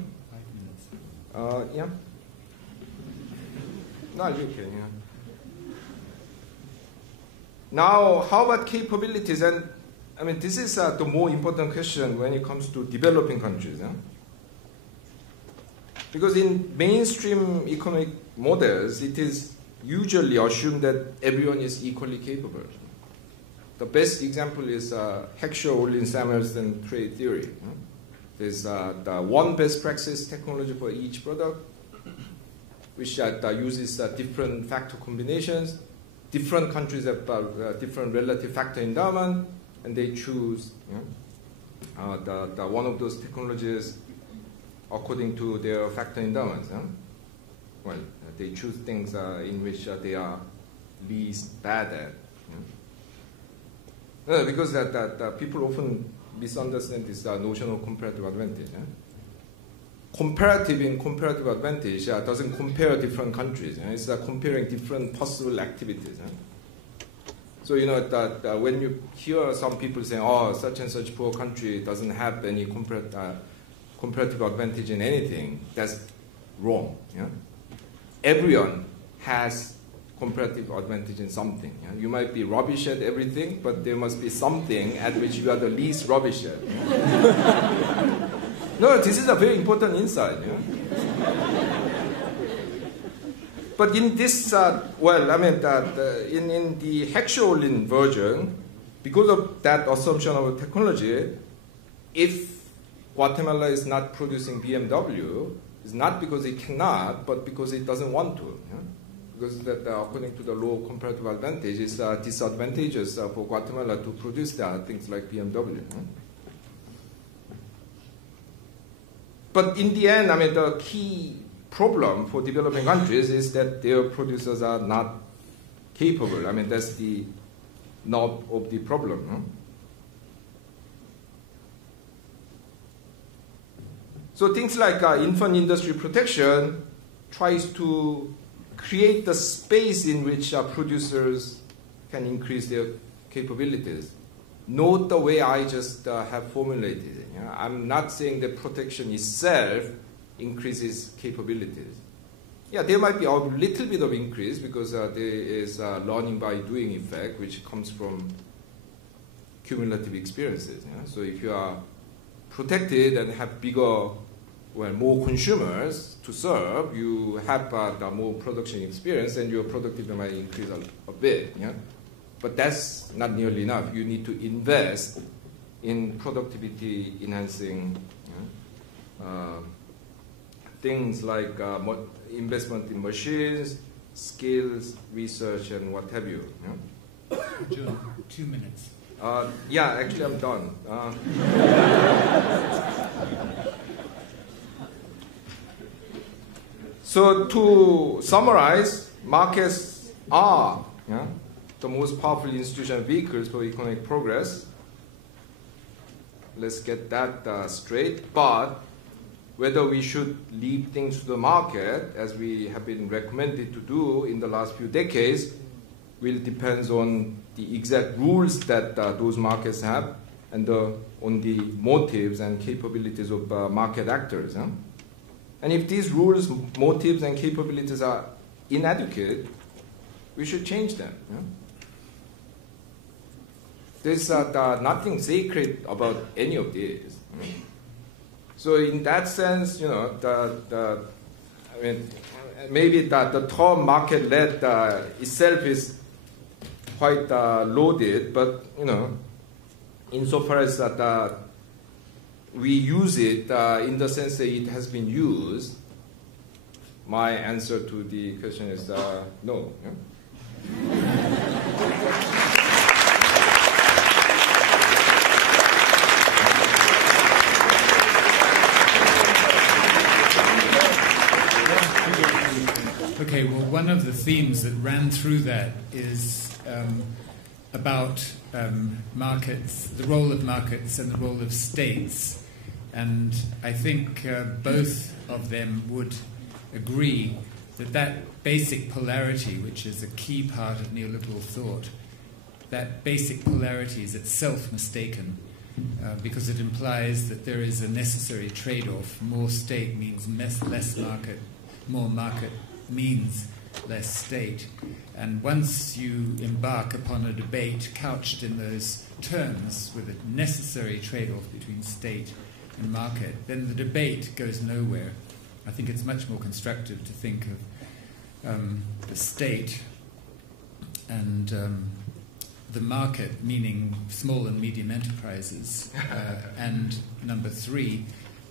minutes. Yeah. No, you can. Yeah. Now, how about capabilities? And I mean, this is the more important question when it comes to developing countries. Because in mainstream economic models, it is usually assumed that everyone is equally capable. The best example is Heckscher-Ohlin-Samuelson trade theory. There's the one best practice technology for each product, which uses different factor combinations. Different countries have different relative factor endowment, and they choose the one of those technologies according to their factor endowments. Well, they choose things in which they are least bad at. Because that people often misunderstand this notion of comparative advantage. Comparative advantage doesn't compare different countries. It's comparing different possible activities. So that when you hear some people saying, "Oh, such and such poor country doesn't have any comparative advantage in anything," that's wrong. Everyone has comparative advantage in something. You might be rubbish at everything, but there must be something at which you are the least rubbish at. No, this is a very important insight. But in this, in the Heckscher-Ohlin version, because of that assumption of technology, if Guatemala is not producing BMW, it's not because it cannot, but because it doesn't want to. Because that, according to the law of comparative advantage, it's disadvantageous for Guatemala to produce things like BMW. But in the end, the key problem for developing countries is that their producers are not capable. That's the nub of the problem. So things like infant industry protection tries to create the space in which producers can increase their capabilities. Note the way I just have formulated it. You know? I'm not saying that protection itself increases capabilities. Yeah, there might be a little bit of increase because there is a learning by doing effect, which comes from cumulative experiences. You know? So if you are protected and have bigger, well, more consumers to serve, you have the more production experience and your productivity might increase a bit. You know? But that's not nearly enough. You need to invest in productivity enhancing things like investment in machines, skills, research, and what have you. June, 2 minutes. Yeah, actually I'm done. So to summarize, markets are the most powerful institutional vehicles for economic progress. Let's get that straight. But whether we should leave things to the market, as we have been recommended to do in the last few decades, will depend on the exact rules that those markets have and on the motives and capabilities of market actors. And if these rules, motives, and capabilities are inadequate, we should change them. There's nothing sacred about any of these. So in that sense, maybe the term market-led itself is quite loaded, but insofar as that we use it in the sense that it has been used, my answer to the question is no. Okay, well, one of the themes that ran through that is about markets, the role of markets and the role of states. And I think both of them would agree that that basic polarity, which is a key part of neoliberal thought, that basic polarity is itself mistaken because it implies that there is a necessary trade-off. More state means less market, more market means less state. And once you embark upon a debate couched in those terms with a necessary trade-off between state and market, then the debate goes nowhere. I think it's much more constructive to think of the state and the market, meaning small and medium enterprises, and number 3,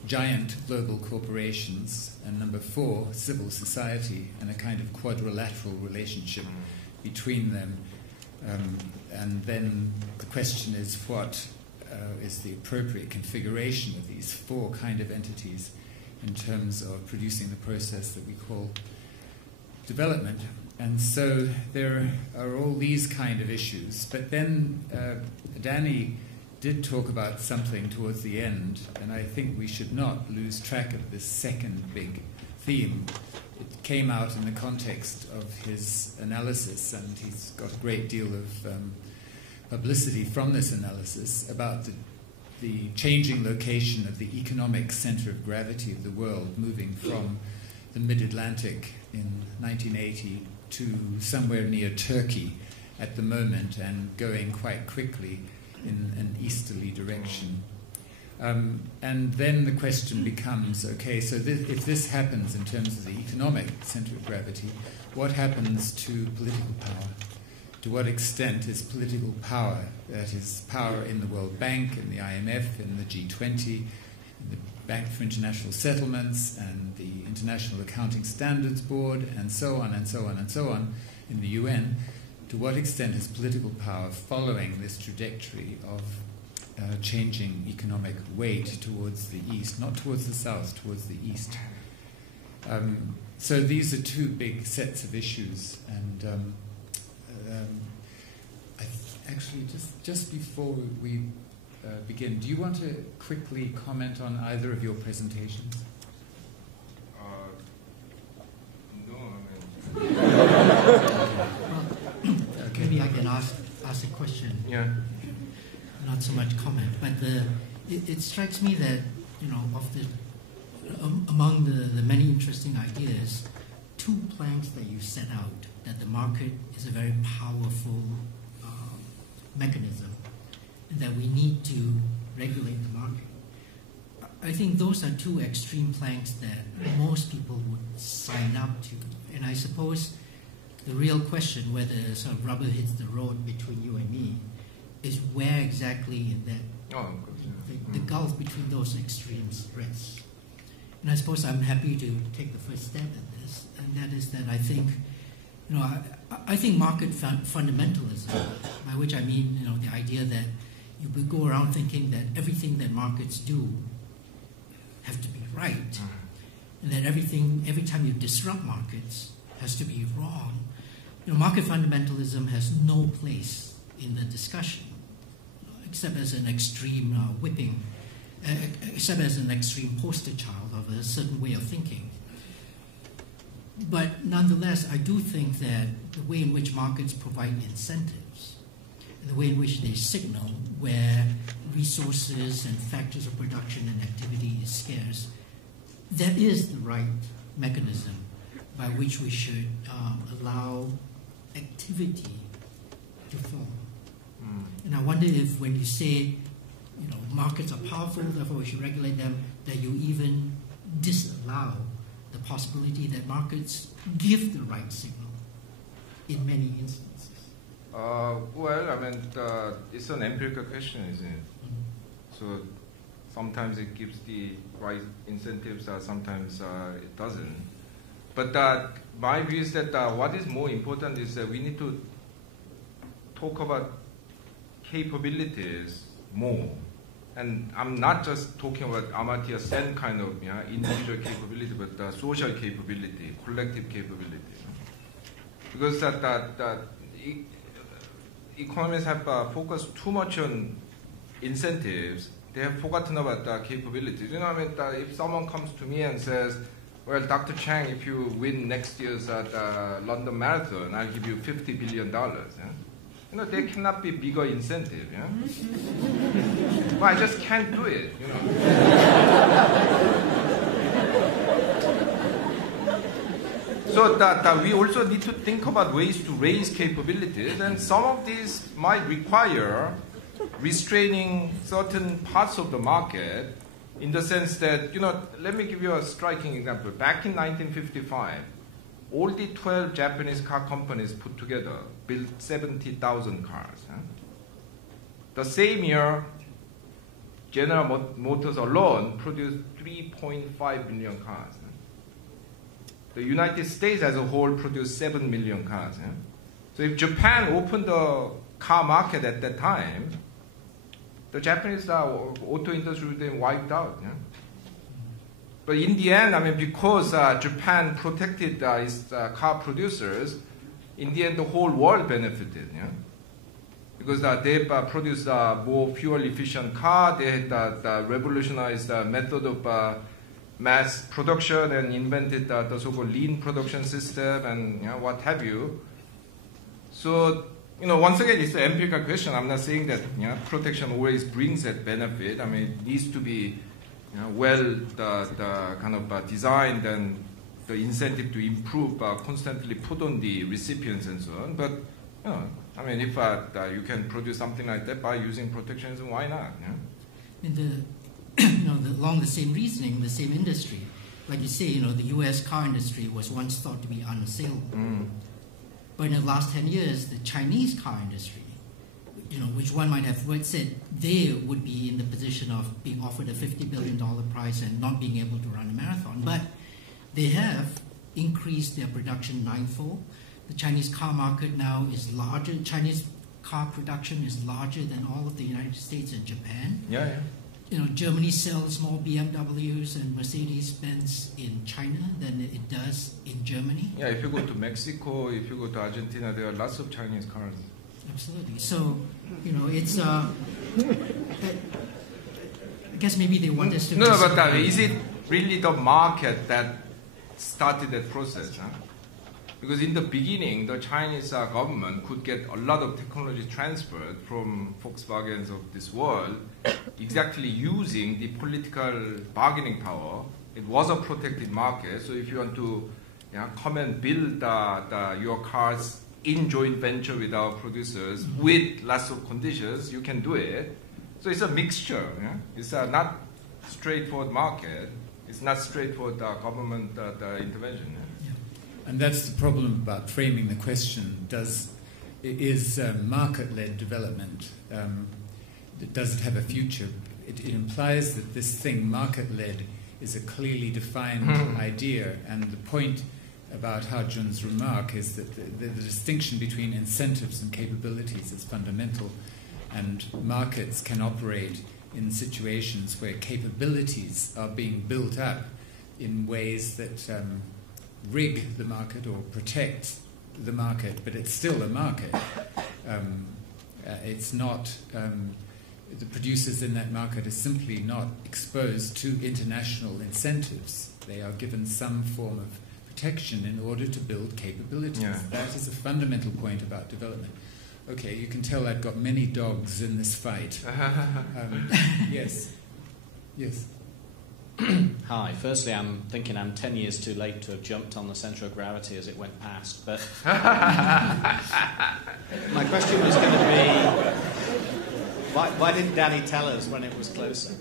giant global corporations, and number 4, civil society, and a kind of quadrilateral relationship between them. And then the question is, what is the appropriate configuration of these 4 kind of entities in terms of producing the process that we call development? And so there are all these kind of issues. But then Danny did talk about something towards the end, and I think we should not lose track of this second big theme. It came out in the context of his analysis, and he's got a great deal of publicity from this analysis about the changing location of the economic center of gravity of the world, moving from the mid-Atlantic in 1980 to somewhere near Turkey at the moment, and going quite quickly in an easterly direction. And then the question becomes, okay, so if this happens in terms of the economic center of gravity, what happens to political power? To what extent is political power, that is power in the World Bank, in the IMF, in the G20, in the Bank for International Settlements, and the International Accounting Standards Board, and so on, and so on, and so on, in the UN, to what extent is political power following this trajectory of changing economic weight towards the east, not towards the south, towards the east? So these are 2 big sets of issues, and actually, just before we begin, do you want to quickly comment on either of your presentations? No, I mean... so much comment, but it strikes me that, you know, of the among the many interesting ideas, two planks that you set out, that the market is a very powerful mechanism, and that we need to regulate the market. I think those are two extreme planks that most people would sign up to. And I suppose the real question, whether sort of rubber hits the road between you and me, is where exactly in that the gulf between those extremes rests. And I suppose I'm happy to take the first step at this, and that is that I think, you know, I think market fundamentalism, by which I mean, you know, the idea that you would go around thinking that everything that markets do have to be right, and that every time you disrupt markets has to be wrong. You know, market fundamentalism has no place in the discussion, except as an extreme whipping, except as an extreme poster child of a certain way of thinking. But nonetheless, I do think that the way in which markets provide incentives, and the way in which they signal where resources and factors of production and activity is scarce, that is the right mechanism by which we should allow activity to form. And I wonder if when you say, you know, markets are powerful, therefore we should regulate them, that you even disallow the possibility that markets give the right signal in many instances. Well, I mean, it's an empirical question, isn't it? So sometimes it gives the right incentives, sometimes it doesn't. But my view is that what is more important is that we need to talk about capabilities more. And I'm not just talking about Amartya Sen kind of individual capability, but social capability, collective capability. Because economists have focused too much on incentives. They have forgotten about capabilities. You know, I mean, if someone comes to me and says, well, Dr. Chang, if you win next year's London Marathon, I'll give you $50 billion. Yeah? You know, there cannot be bigger incentive. Yeah? Well, I just can't do it. You know. So that we also need to think about ways to raise capabilities, and some of these might require restraining certain parts of the market, in the sense that, you know, let me give you a striking example. Back in 1955, all the 12 Japanese car companies put together built 70,000 cars. The same year, General Motors alone produced 3.5 million cars. The United States as a whole produced 7 million cars. So if Japan opened the car market at that time, the Japanese auto industry would have been wiped out. Yeah? But in the end, I mean, because Japan protected its car producers, in the end, the whole world benefited. Yeah? Because they produced more fuel-efficient car, they had revolutionized the method of mass production and invented the so-called lean production system and what have you. So, you know, once again, it's an empirical question. I'm not saying that protection always brings that benefit. I mean, it needs to be well the kind of designed and the incentive to improve constantly put on the recipients and so on. But, you know, I mean, if you can produce something like that by using protectionism, why not? Along the same reasoning, the same industry, like you say, you know, the U.S. car industry was once thought to be unassailable. But in the last 10 years, the Chinese car industry, you know, which one might have said they would be in the position of being offered a $50 billion prize and not being able to run a marathon, but they have increased their production ninefold. The Chinese car market now is larger. Chinese car production is larger than all of the United States and Japan. Yeah. You know, Germany sells more BMWs and Mercedes-Benz in China than it does in Germany. Yeah, if you go to Mexico, if you go to Argentina, there are lots of Chinese cars. Absolutely. So, you know, it's I guess maybe they want us to... No, but is it really the market that started that process? Huh? Because in the beginning, the Chinese government could get a lot of technology transferred from Volkswagens of this world, exactly using the political bargaining power. It was a protected market, so if you want to come and build your cars in joint venture with our producers with lots of conditions, you can do it. So it's a mixture. It's not straightforward market. It's not straightforward government intervention. And that's the problem about framing the question. Is market-led development, does it have a future? It implies that this thing, market-led, is a clearly defined idea. And the point about Ha-Joon's remark is that the distinction between incentives and capabilities is fundamental. And markets can operate in situations where capabilities are being built up in ways that rig the market or protect the market, but it's still a market. It's not, the producers in that market are simply not exposed to international incentives. They are given some form of protection in order to build capabilities. Yeah. That is a fundamental point about development. Okay, you can tell I've got many dogs in this fight. Yes. Yes. Hi. Firstly, I'm thinking I'm 10 years too late to have jumped on the centre of gravity as it went past. But my question was going to be, why didn't Danny tell us when it was closer?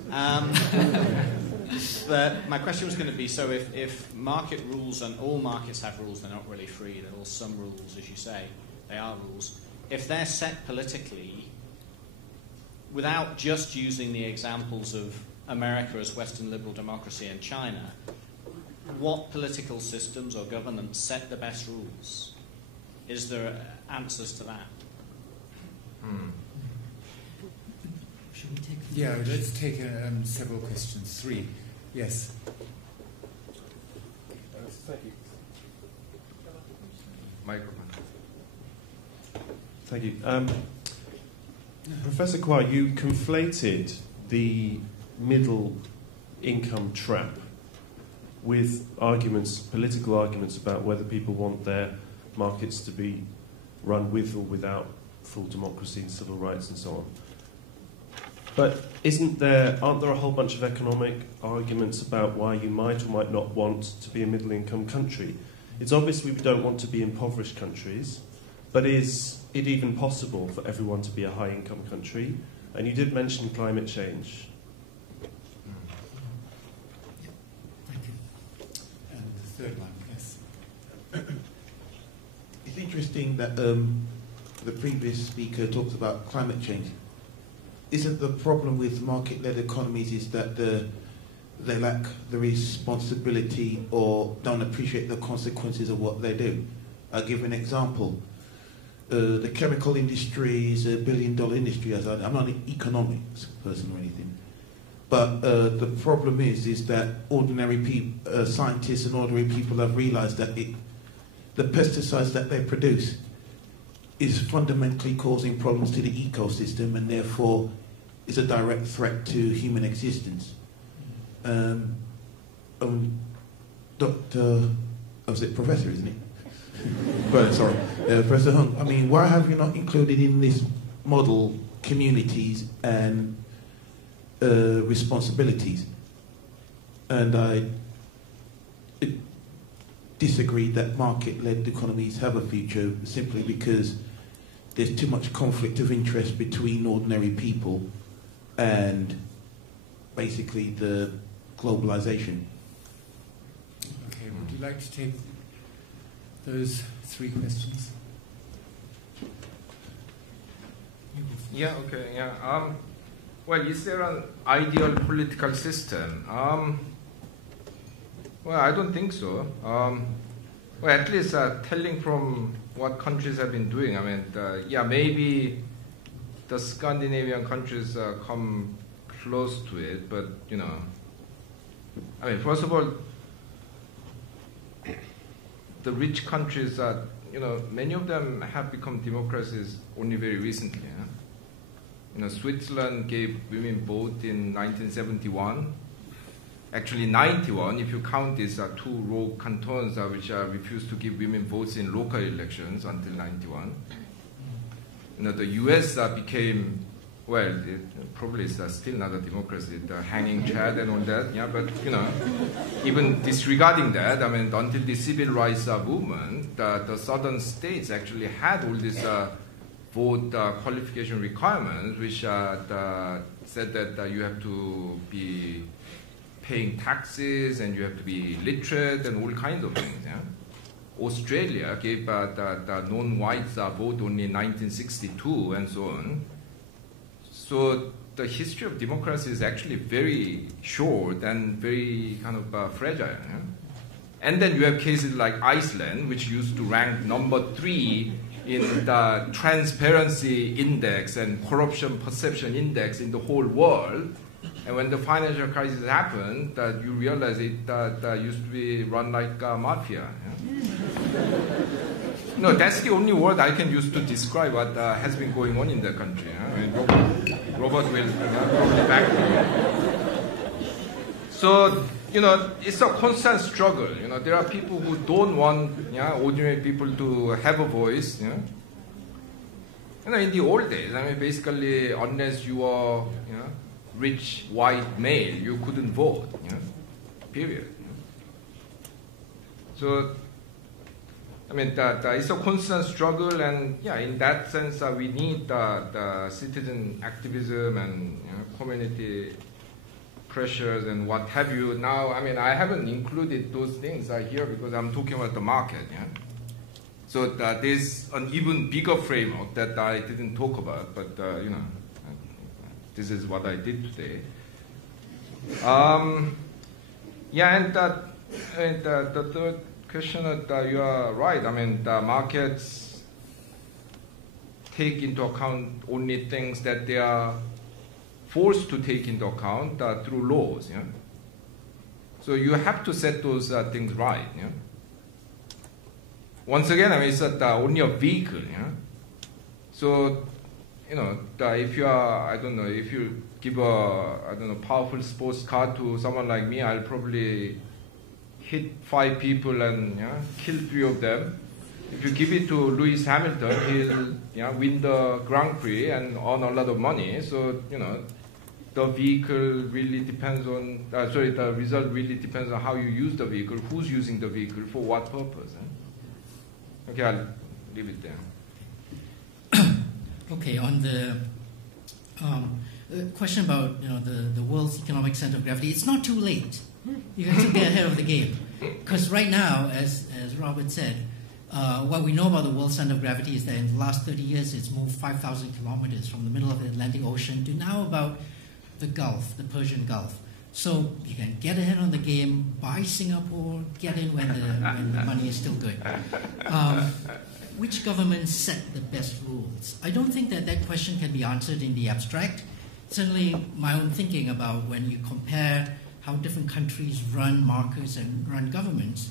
But my question was going to be, so if market rules, and all markets have rules, they're not really free, they're all some rules, as you say, they are rules. If they're set politically, without just using the examples of America as Western liberal democracy and China, what political systems or governments set the best rules? Is there answers to that? Should we take? Yeah, let's take several questions. 3. Yes. Thank you. Microphone. Thank you. Professor Quah, you conflated the middle income trap with arguments, political arguments about whether people want their markets to be run with or without full democracy and civil rights and so on. But aren't there a whole bunch of economic arguments about why you might or might not want to be a middle income country? It's obvious we don't want to be impoverished countries, but is it even possible for everyone to be a high income country? And you did mention climate change. Third one, yes. It's interesting that the previous speaker talks about climate change. Isn't the problem with market-led economies is that they lack the responsibility or don't appreciate the consequences of what they do? I'll give an example. The chemical industry is a billion-dollar industry. I'm not an economics person or anything. But the problem is that ordinary people, scientists and ordinary people have realized that the pesticides that they produce is fundamentally causing problems to the ecosystem and therefore is a direct threat to human existence. Professor, isn't it? Well, sorry. Professor Hung, I mean, why have you not included in this model communities and responsibilities? And I disagree that market-led economies have a future simply because there's too much conflict of interest between ordinary people and basically the globalization. Okay, would you like to take those 3 questions? Yeah, okay, yeah. Well, is there an ideal political system? Well, I don't think so. Well, at least telling from what countries have been doing. I mean, yeah, maybe the Scandinavian countries come close to it, but, you know, I mean, first of all, the rich countries are, you know, many of them have become democracies only very recently. Huh? You know, Switzerland gave women vote in 1971. Actually, 91, if you count these two rogue cantons which refused to give women votes in local elections until 91. The US became, well, it probably is still not a democracy, the hanging chad and all that, yeah, but, even disregarding that, I mean, until the civil rights movement, the southern states actually had all these vote qualification requirements, which said that you have to be paying taxes and you have to be literate and all kinds of things. Yeah? Australia gave the non-whites vote only in 1962 and so on. So the history of democracy is actually very short and very kind of fragile. Yeah? And then you have cases like Iceland, which used to rank number 3 in the transparency index and corruption perception index in the whole world. And when the financial crisis happened, you realize it used to be run like a mafia. Yeah? No, that's the only word I can use to describe what has been going on in the country. Yeah? I mean, Robert will probably back me. So, it's a constant struggle. There are people who don't want ordinary people to have a voice. In the old days, I mean, basically, unless you are, rich white male, you couldn't vote, period. So, I mean, it's a constant struggle, and in that sense, we need the citizen activism and community pressures and what have you. Now, I mean, I haven't included those things here because I'm talking about the market. Yeah? So there's an even bigger framework that I didn't talk about, but this is what I did today. And the third question, you are right. I mean, the markets take into account only things that they are forced to take into account through laws. Yeah? So you have to set those things right. Yeah? Once again, I mean, it's only a vehicle. Yeah? So, if you are, I don't know, if you give a, powerful sports car to someone like me, I'll probably hit 5 people and kill 3 of them. If you give it to Lewis Hamilton, he'll win the Grand Prix and earn a lot of money. So, the vehicle really depends on, the result really depends on how you use the vehicle, who's using the vehicle, for what purpose. Okay, I'll leave it there. Okay, on the question about the world's economic center of gravity, it's not too late. You have to get ahead of the game. Because right now, as Robert said, what we know about the world's center of gravity is that in the last 30 years, it's moved 5,000 kilometers from the middle of the Atlantic Ocean to now about the Gulf, the Persian Gulf. So you can get ahead on the game, buy Singapore, get in when the money is still good. Which governments set the best rules? I don't think that question can be answered in the abstract. Certainly my own thinking about when you compare how different countries run markets and run governments,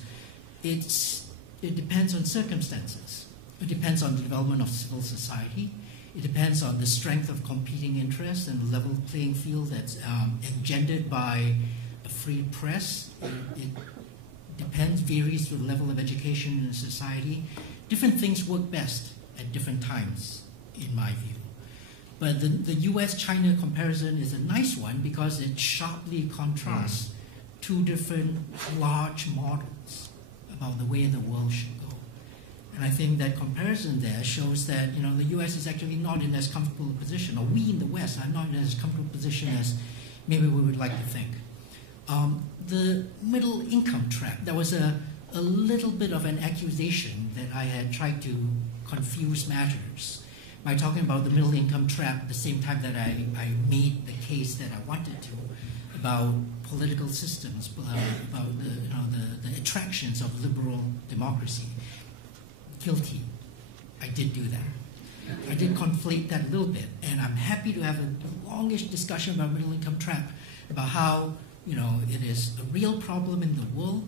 it depends on circumstances. It depends on the development of civil society. It depends on the strength of competing interests and the level playing field that's engendered by a free press. It varies with the level of education in a society. Different things work best at different times, in my view. But the US-China comparison is a nice one because it sharply contrasts 2 different large models about the way the world should go. And I think that comparison there shows that the US is actually not in as comfortable a position, or we in the West are not in as comfortable a position as maybe we would like to think. The middle income trap, there was a little bit of an accusation that I had tried to confuse matters by talking about the middle income trap at the same time that I made the case that I wanted to about political systems, about the attractions of liberal democracy. Guilty. I did do that. I did conflate that a little bit, and I'm happy to have a longish discussion about middle income trap, about how it is a real problem in the world,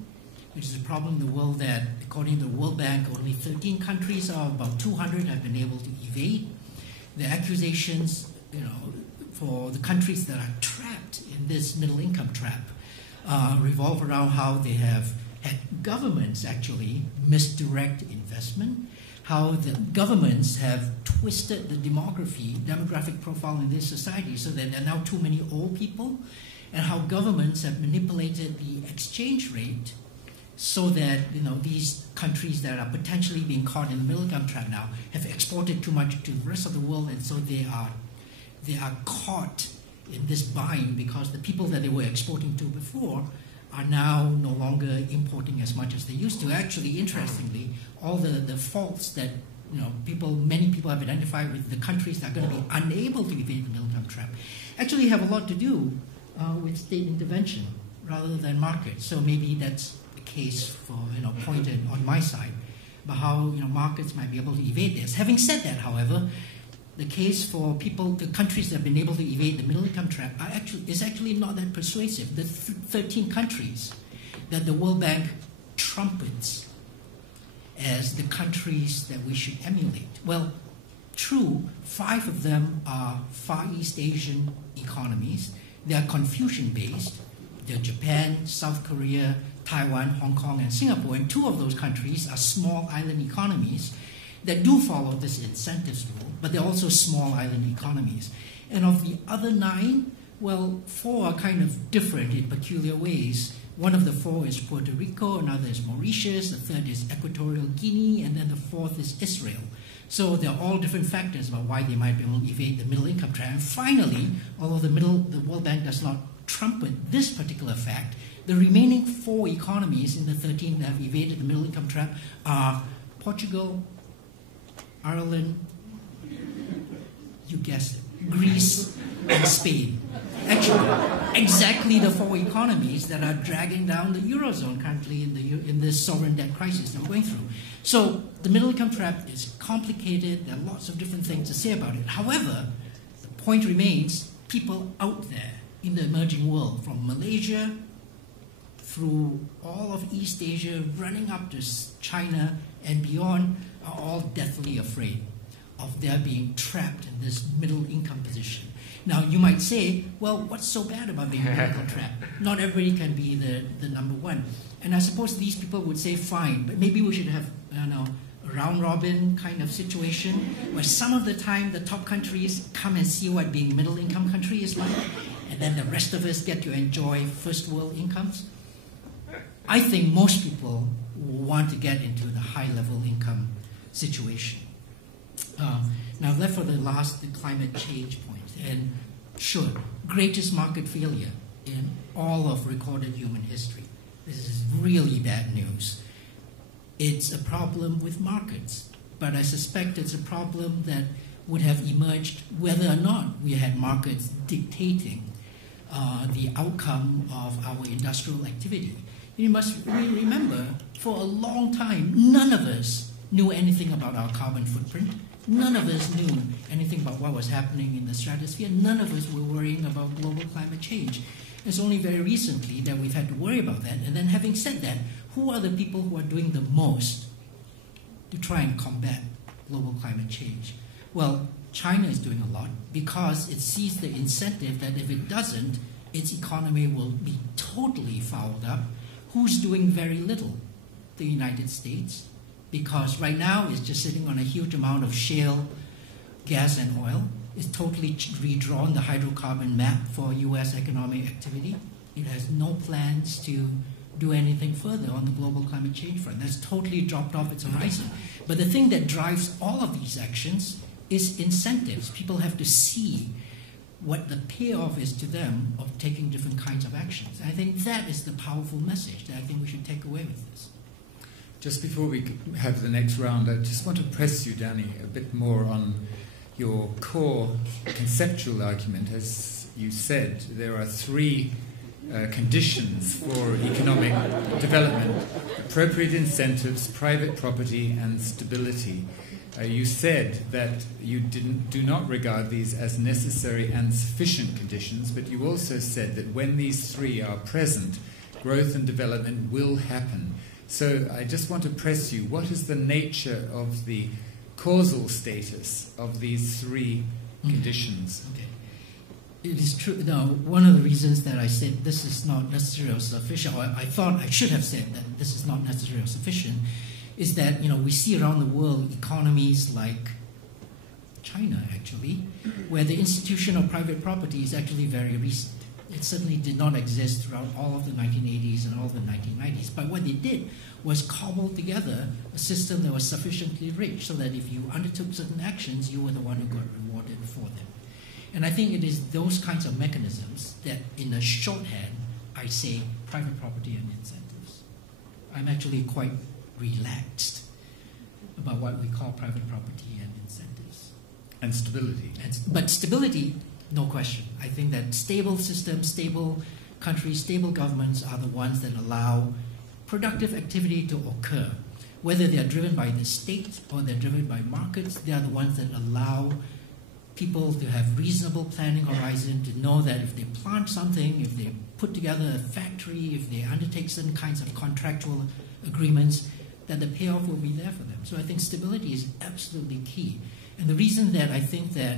which is a problem in the world that, according to the World Bank, only 13 countries out of about 200 have been able to evade. The accusations, for the countries that are trapped in this middle income trap revolve around how they have had governments actually misdirect investment, how the governments have twisted the demographic profile in this society so that there are now too many old people, and how governments have manipulated the exchange rate so that these countries that are potentially being caught in the middle income trap now have exported too much to the rest of the world, and so they are caught in this bind because the people that they were exporting to before are now no longer importing as much as they used to. Actually, interestingly, all the faults that many people have identified with the countries that are going to be unable to evade the middle income trap actually have a lot to do with state intervention rather than markets. So maybe that's a case for pointed on my side about how markets might be able to evade this. Having said that, however, the case for the countries that have been able to evade the middle income trap is actually not that persuasive. The 13 countries that the World Bank trumpets as the countries that we should emulate. Well, true, 5 of them are Far East Asian economies. They are Confucian-based. They're Japan, South Korea, Taiwan, Hong Kong, and Singapore. And 2 of those countries are small island economies that do follow this incentives rule, but they're also small island economies. And of the other 9, well, 4 are kind of different in peculiar ways. One of the 4 is Puerto Rico, another is Mauritius, the third is Equatorial Guinea, and then the 4th is Israel. So they're all different factors about why they might be able to evade the middle income trap. And finally, although the World Bank does not trumpet this particular fact, the remaining 4 economies in the 13 that have evaded the middle income trap are Portugal, Ireland, you guessed it, Greece, and Spain. Actually, exactly the 4 economies that are dragging down the Eurozone currently in this sovereign debt crisis that we're going through. So the middle income trap is complicated. There are lots of different things to say about it. However, the point remains, people out there in the emerging world, from Malaysia through all of East Asia, running up to China and beyond, are all deathly afraid of their being trapped in this middle income position. Now, you might say, well, what's so bad about being in the middle trap? Not everybody can be the number one. And I suppose these people would say, fine, but maybe we should have a round-robin kind of situation where some of the time the top countries come and see what being middle-income country is like, and then the rest of us get to enjoy first-world incomes. I think most people want to get into the high-level income situation. Now, left for the climate change point. And sure, greatest market failure in all of recorded human history. This is really bad news. It's a problem with markets, but I suspect it's a problem that would have emerged whether or not we had markets dictating the outcome of our industrial activity. You must remember, for a long time, none of us knew anything about our carbon footprint. None of us knew anything about what was happening in the stratosphere. None of us were worrying about global climate change. It's only very recently that we've had to worry about that. And then having said that, who are the people who are doing the most to try and combat global climate change? Well, China is doing a lot because it sees the incentive that if it doesn't, its economy will be totally fouled up. Who's doing very little? The United States. Because right now it's just sitting on a huge amount of shale gas and oil. It's totally redrawn the hydrocarbon map for U.S. economic activity. It has no plans to do anything further on the global climate change front. That's totally dropped off its horizon. But the thing that drives all of these actions is incentives. People have to see what the payoff is to them of taking different kinds of actions. And I think that is the powerful message that I think we should take away with this. Just before we have the next round, I just want to press you, Danny, a bit more on your core conceptual argument. As you said, there are 3 conditions for economic development: appropriate incentives, private property, and stability. You said that you do not regard these as necessary and sufficient conditions, but you also said that when these 3 are present, growth and development will happen. So I just want to press you, what is the nature of the causal status of these 3 conditions? Okay. it is true. Now, one of the reasons that I said this is not necessarily sufficient, or I thought I should have said that this is not necessarily sufficient, is that we see around the world economies like China, actually, where the institution of private property is actually very recent. It certainly did not exist throughout all of the 1980s and all of the 1990s. But what they did was cobble together a system that was sufficiently rich so that if you undertook certain actions, you were the one who got rewarded for them. And I think it is those kinds of mechanisms that, in a shorthand, I say private property and incentives. I'm actually quite relaxed about what we call private property and incentives. And stability. But stability, no question. I think that stable systems, stable countries, stable governments are the ones that allow productive activity to occur. Whether they are driven by the state or they're driven by markets, they are the ones that allow people to have reasonable planning horizon, to know that if they plant something, if they put together a factory, if they undertake certain kinds of contractual agreements, that the payoff will be there for them. So I think stability is absolutely key. And the reason that I think that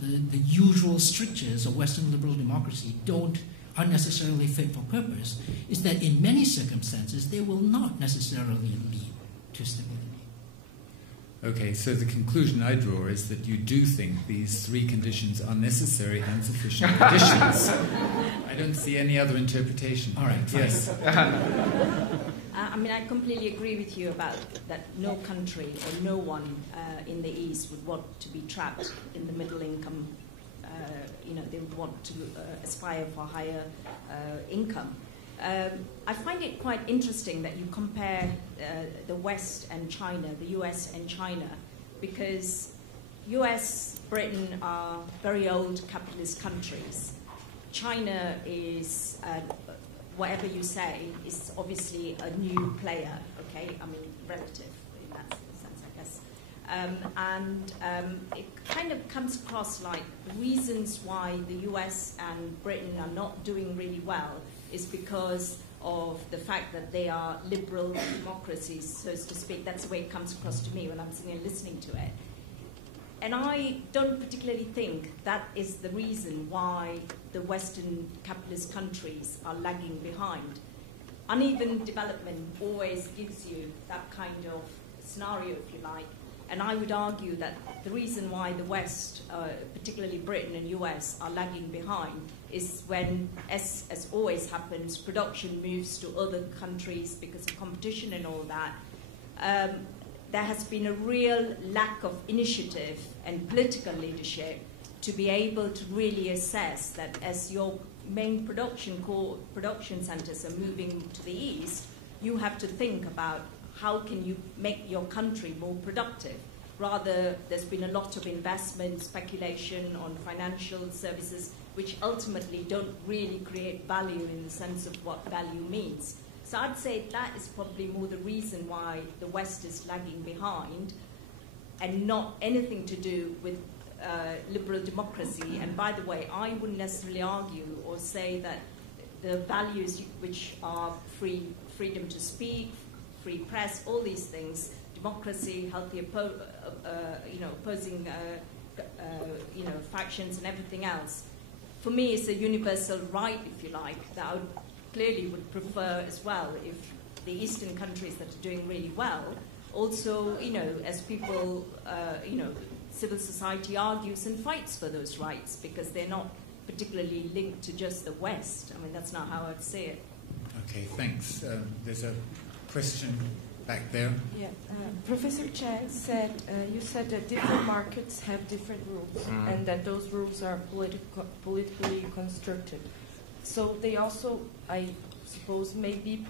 the usual strictures of Western liberal democracy don't unnecessarily fit for purpose is that in many circumstances they will not necessarily lead to stability. Okay, so the conclusion I draw is that you do think these three conditions are necessary and sufficient conditions. I don't see any other interpretation. All right, yes. I completely agree with you about that no country or no one in the East would want to be trapped in the middle income. They would want to aspire for higher income. I find it quite interesting that you compare the West and China, the US and China, because US, Britain are very old capitalist countries. China is, whatever you say, is obviously a new player, okay? I mean, relative in that sense, I guess. It kind of comes across like the reasons why the US and Britain are not doing really well is because of the fact that they are liberal democracies, so to speak. That's the way it comes across to me when I'm sitting and listening to it. And I don't particularly think that is the reason why the Western capitalist countries are lagging behind. Uneven development always gives you that kind of scenario, if you like. And I would argue that the reason why the West, particularly Britain and US, are lagging behind is when, as always happens, production moves to other countries because of competition and all that. There has been a real lack of initiative and political leadership to be able to really assess that as your main production centers are moving to the east, you have to think about how can you make your country more productive. Rather, there's been a lot of investment, speculation on financial services, which ultimately don't really create value in the sense of what value means. So I'd say that is probably more the reason why the West is lagging behind and not anything to do with liberal democracy. And by the way, I wouldn't necessarily argue or say that the values which are freedom to speak, free press, all these things, democracy, healthy opposing factions and everything else, for me it's a universal right, if you like, that I clearly would prefer as well if the Eastern countries that are doing really well also, as people, civil society argues and fights for those rights because they're not particularly linked to just the West. I mean, that's not how I'd say it. Okay, thanks. There's a question back there. Yeah, Professor Chang said, you said that different markets have different rules and that those rules are politically constructed. So they also, I suppose, may be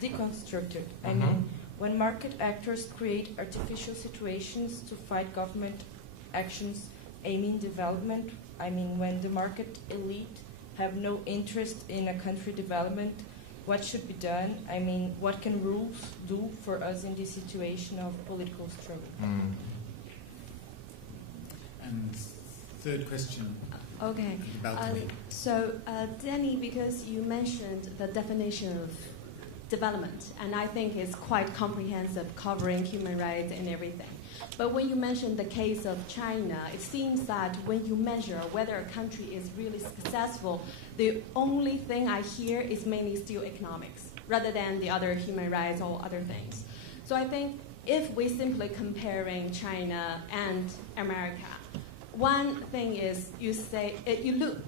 deconstructed. I mean, when market actors create artificial situations to fight government actions aiming development, I mean, when the market elite have no interest in a country development, what should be done? I mean, what can rules do for us in this situation of political struggle? And third question. Okay. About so, Danny, because you mentioned the definition of development, and I think it's quite comprehensive, covering human rights and everything. But when you mention the case of China, it seems that when you measure whether a country is really successful, the only thing I hear is mainly still economics, rather than the other human rights or other things. So I think if we're simply comparing China and America, one thing is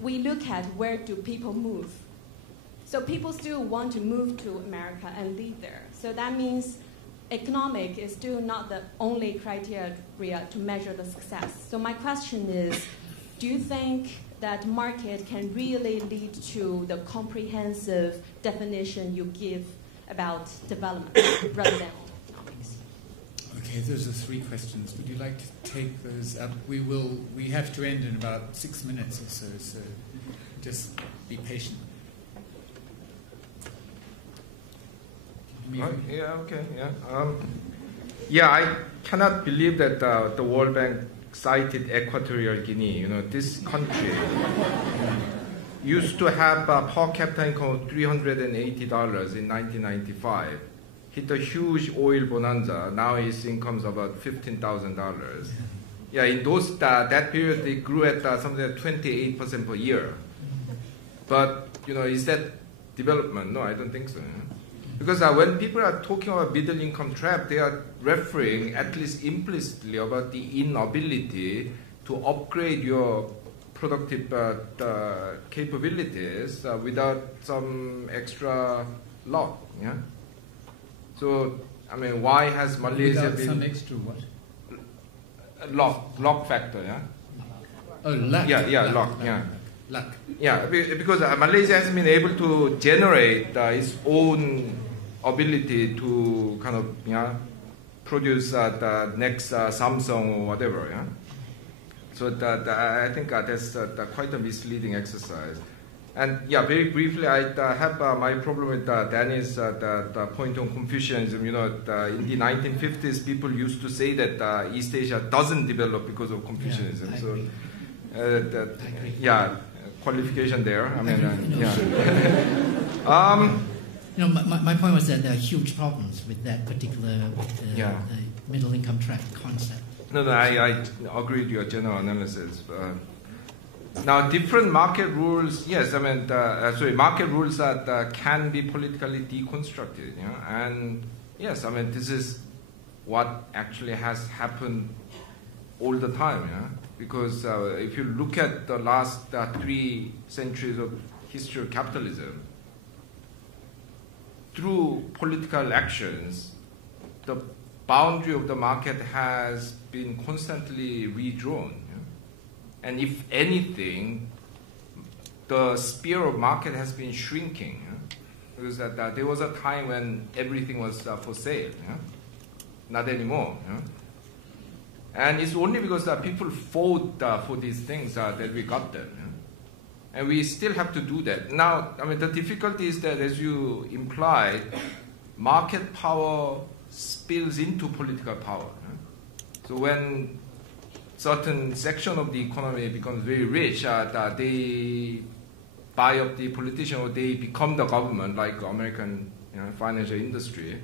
we look at where do people move. So people still want to move to America and live there. So that means economic is still not the only criteria to measure the success. So my question is, do you think that market can really lead to the comprehensive definition you give about development rather than economics? Okay, those are 3 questions. Would you like to take those up? We have to end in about 6 minutes or so, so just be patient. Yeah, okay, yeah. I cannot believe that the World Bank cited Equatorial Guinea. You know, this country used to have a per capita income of $380 in 1995. Hit a huge oil bonanza. Now its income is about $15,000. Yeah, in that period, they grew at something like 28% per year. But, you know, is that development? No, I don't think so. Because when people are talking about middle income trap, they are referring, at least implicitly, about the inability to upgrade your productive capabilities without some extra luck. Yeah. So, I mean, why has Malaysia without been some extra what? Luck factor? Yeah. Oh, luck. Yeah, luck. Yeah. Luck. Yeah, because Malaysia has been able to generate its own ability to kind of produce the next Samsung or whatever. Yeah. So I think that's quite a misleading exercise. And yeah, very briefly, I have my problem with Danny's the point on Confucianism. You know, in the 1950s, people used to say that East Asia doesn't develop because of Confucianism. I agree. Yeah. Qualification there. I mean, You know, my point was that there are huge problems with that particular middle income trap concept. No, I agree with your general analysis. Now, different market rules, yes, I mean, market rules that can be politically deconstructed. You know? And yes, I mean, this is what actually has happened all the time. Yeah? Because if you look at the last 3 centuries of history of capitalism, through political actions, the boundary of the market has been constantly redrawn. Yeah? And if anything, the sphere of market has been shrinking. Yeah? Because there was a time when everything was for sale. Yeah? Not anymore. Yeah? And it's only because people fought for these things that we got them. Yeah? And we still have to do that. Now, I mean, the difficulty is that, as you implied, market power spills into political power. Yeah? So when certain section of the economy becomes very rich, they buy up the politician or they become the government, like American financial industry.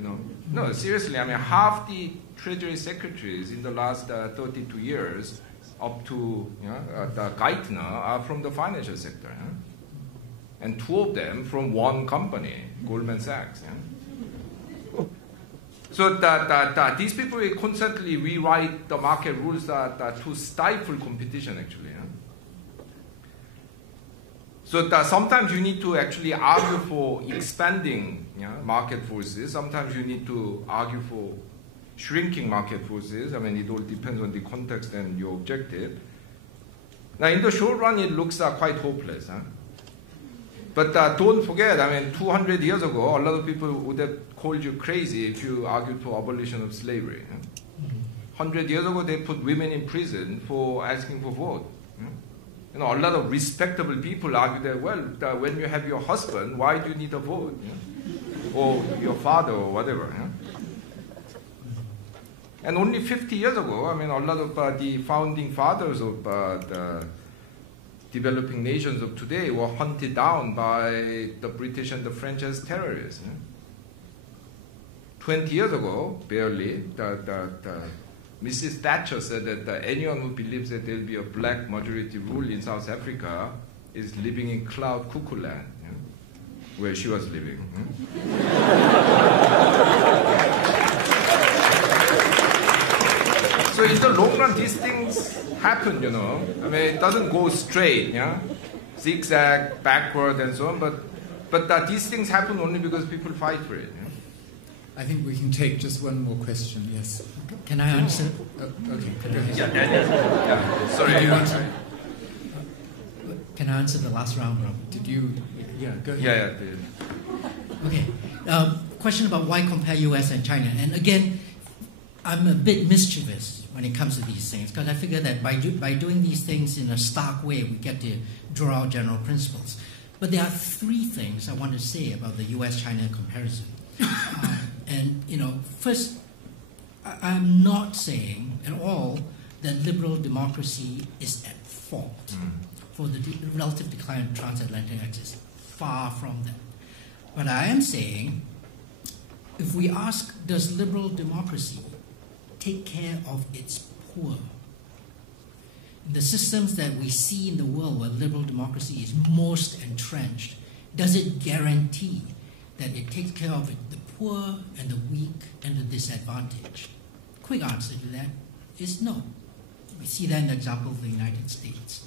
No, seriously, I mean, half the Treasury secretaries in the last 32 years up to the Geithner are from the financial sector. Yeah? And 2 of them from one company, Goldman Sachs. Yeah? So these people will constantly rewrite the market rules to stifle competition, actually. Yeah? So sometimes you need to actually argue for expanding market forces. Sometimes you need to argue for shrinking market forces. I mean, it all depends on the context and your objective. Now, in the short run, it looks quite hopeless. Huh? But don't forget, I mean, 200 years ago, a lot of people would have called you crazy if you argued for abolition of slavery. Huh? 100 years ago, they put women in prison for asking for vote. A lot of respectable people argue that, well, when you have your husband, why do you need a vote? Or your father or whatever. And only 50 years ago, I mean, a lot of the founding fathers of the developing nations of today were hunted down by the British and the French as terrorists. 20 years ago, barely, Mrs. Thatcher said that anyone who believes that there will be a black majority rule in South Africa is living in cloud cuckoo land, where she was living. So in the long run, these things happen, I mean, it doesn't go straight, zigzag, backward, and so on. But these things happen only because people fight for it. I think we can take just one more question. Yes. Can I answer? Okay. Go ahead. Yeah. Sorry. Can I answer the last round, Rob? Did you? Yeah. Go ahead. Yeah. Okay. Question about why compare U.S. and China, and again, I'm a bit mischievous when it comes to these things because I figure that by doing these things in a stark way, we get to draw out general principles. But there are three things I want to say about the U.S.-China comparison. First, I'm not saying at all that liberal democracy is at fault for the relative decline of transatlantic axis. Far from that. But I am saying, if we ask, does liberal democracy take care of its poor? In the systems that we see in the world where liberal democracy is most entrenched, does it guarantee that it takes care of the poor and the weak and the disadvantaged? Quick answer to that is no. We see that in the example of the United States.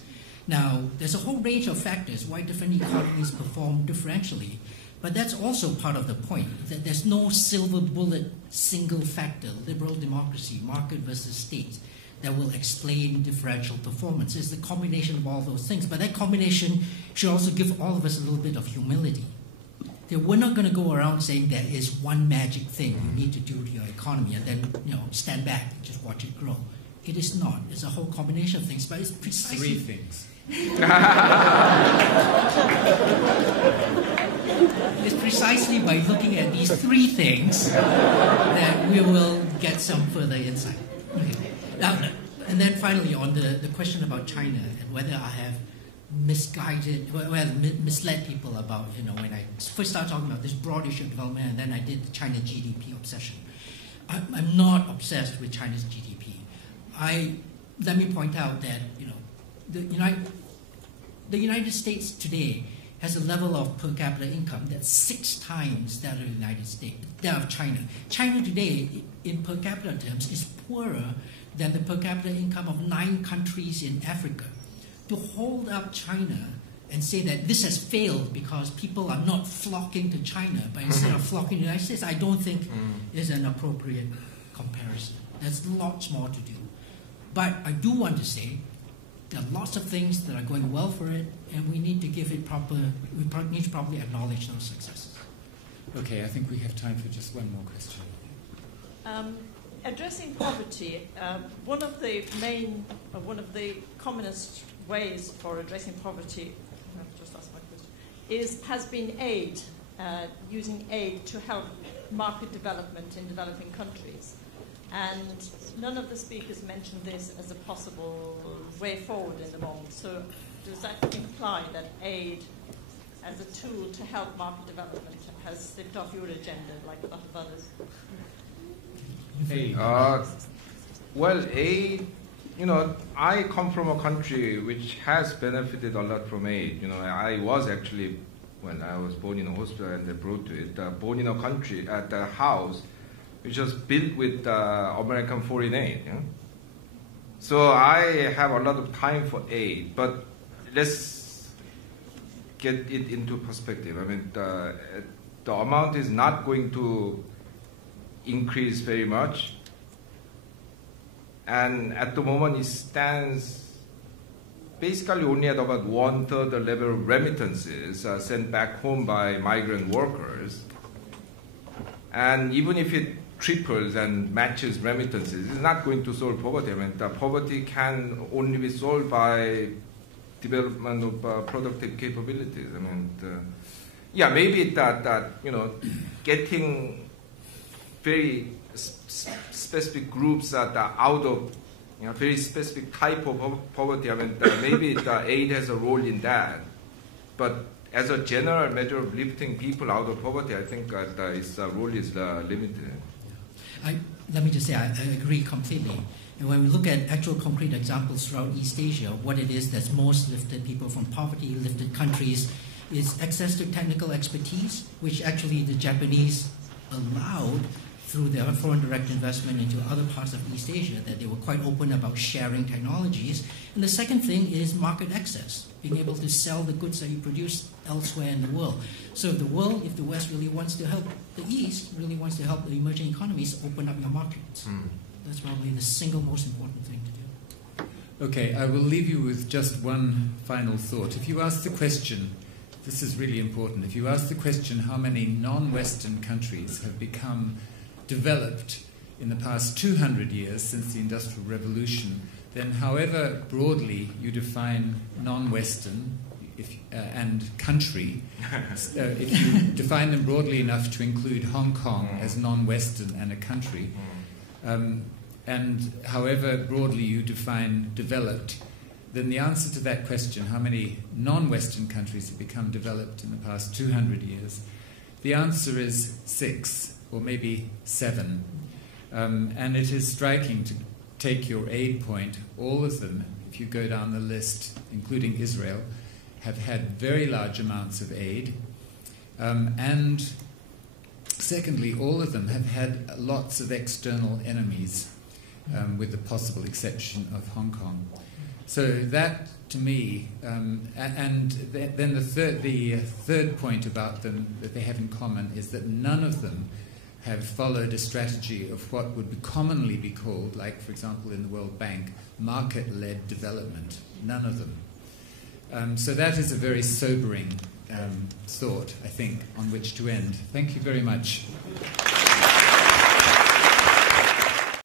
Now, there's a whole range of factors why different economies perform differentially, but that's also part of the point, that there's no silver bullet, single factor, liberal democracy, market versus state, that will explain differential performance. It's the combination of all those things, but that combination should also give all of us a little bit of humility. That we're not going to go around saying there is one magic thing you need to do to your economy and then stand back and just watch it grow. It is not. It's a whole combination of things, but it's precisely... Three things. It's precisely by looking at these three things that we will get some further insight. Okay. Now, and then finally, on the question about China and whether I have misled people about, when I first started talking about this broad issue of development and then I did the China GDP obsession. I'm not obsessed with China's GDP. Let me point out that, the United States today has a level of per capita income that's 6 times that of the United States, that of China. China today, in per capita terms, is poorer than the per capita income of 9 countries in Africa. To hold up China and say that this has failed because people are not flocking to China, but instead of flocking to the United States, I don't think is an appropriate comparison. There's lots more to do. But I do want to say there are lots of things that are going well for it, and we need to give it need to properly acknowledge those successes. Okay, I think we have time for just one more question. Addressing poverty, one of the commonest ways for addressing poverty, I've just asked my question, has been aid, using aid to help market development in developing countries. And none of the speakers mentioned this as a possible way forward in the moment. So does that imply that aid as a tool to help market development has slipped off your agenda like a lot of others? Well, aid, I come from a country which has benefited a lot from aid. I was actually, when I was born in a hospital and they brought to it, born in a country, at a house which was built with American foreign aid. So I have a lot of time for aid, but let's get it into perspective. I mean, the amount is not going to increase very much, and at the moment it stands basically only at about 1/3 the level of remittances sent back home by migrant workers. And even if it triples and matches remittances, it's not going to solve poverty. I mean, poverty can only be solved by development of productive capabilities. I mean, maybe that getting very specific groups that are out of very specific type of poverty. I mean, maybe the aid has a role in that, but as a general measure of lifting people out of poverty, I think its role is limited. Let me just say, I agree completely. And when we look at actual concrete examples throughout East Asia, what it is that's most lifted people from poverty, lifted countries, is access to technical expertise, which actually the Japanese allowed through their foreign direct investment into other parts of East Asia, that they were quite open about sharing technologies. And the second thing is market access, being able to sell the goods that you produce elsewhere in the world. So if the West really wants to help the East, really wants to help the emerging economies, open up your markets. That's probably the single most important thing to do. Okay, I will leave you with just one final thought. If you ask the question, this is really important, if you ask the question how many non-Western countries have become developed in the past 200 years since the Industrial Revolution, then however broadly you define non-Western and country, if you define them broadly enough to include Hong Kong as non-Western and a country, and however broadly you define developed, then the answer to that question, how many non-Western countries have become developed in the past 200 years, the answer is 6 or maybe 7. And it is striking to take your aid point. All of them, if you go down the list, including Israel, have had very large amounts of aid. And secondly, all of them have had lots of external enemies, with the possible exception of Hong Kong. So that, to me, and then the third point about them that they have in common is that none of them have followed a strategy of what would commonly be called, like, for example, in the World Bank, market-led development. None of them. So that is a very sobering thought, I think, on which to end. Thank you very much.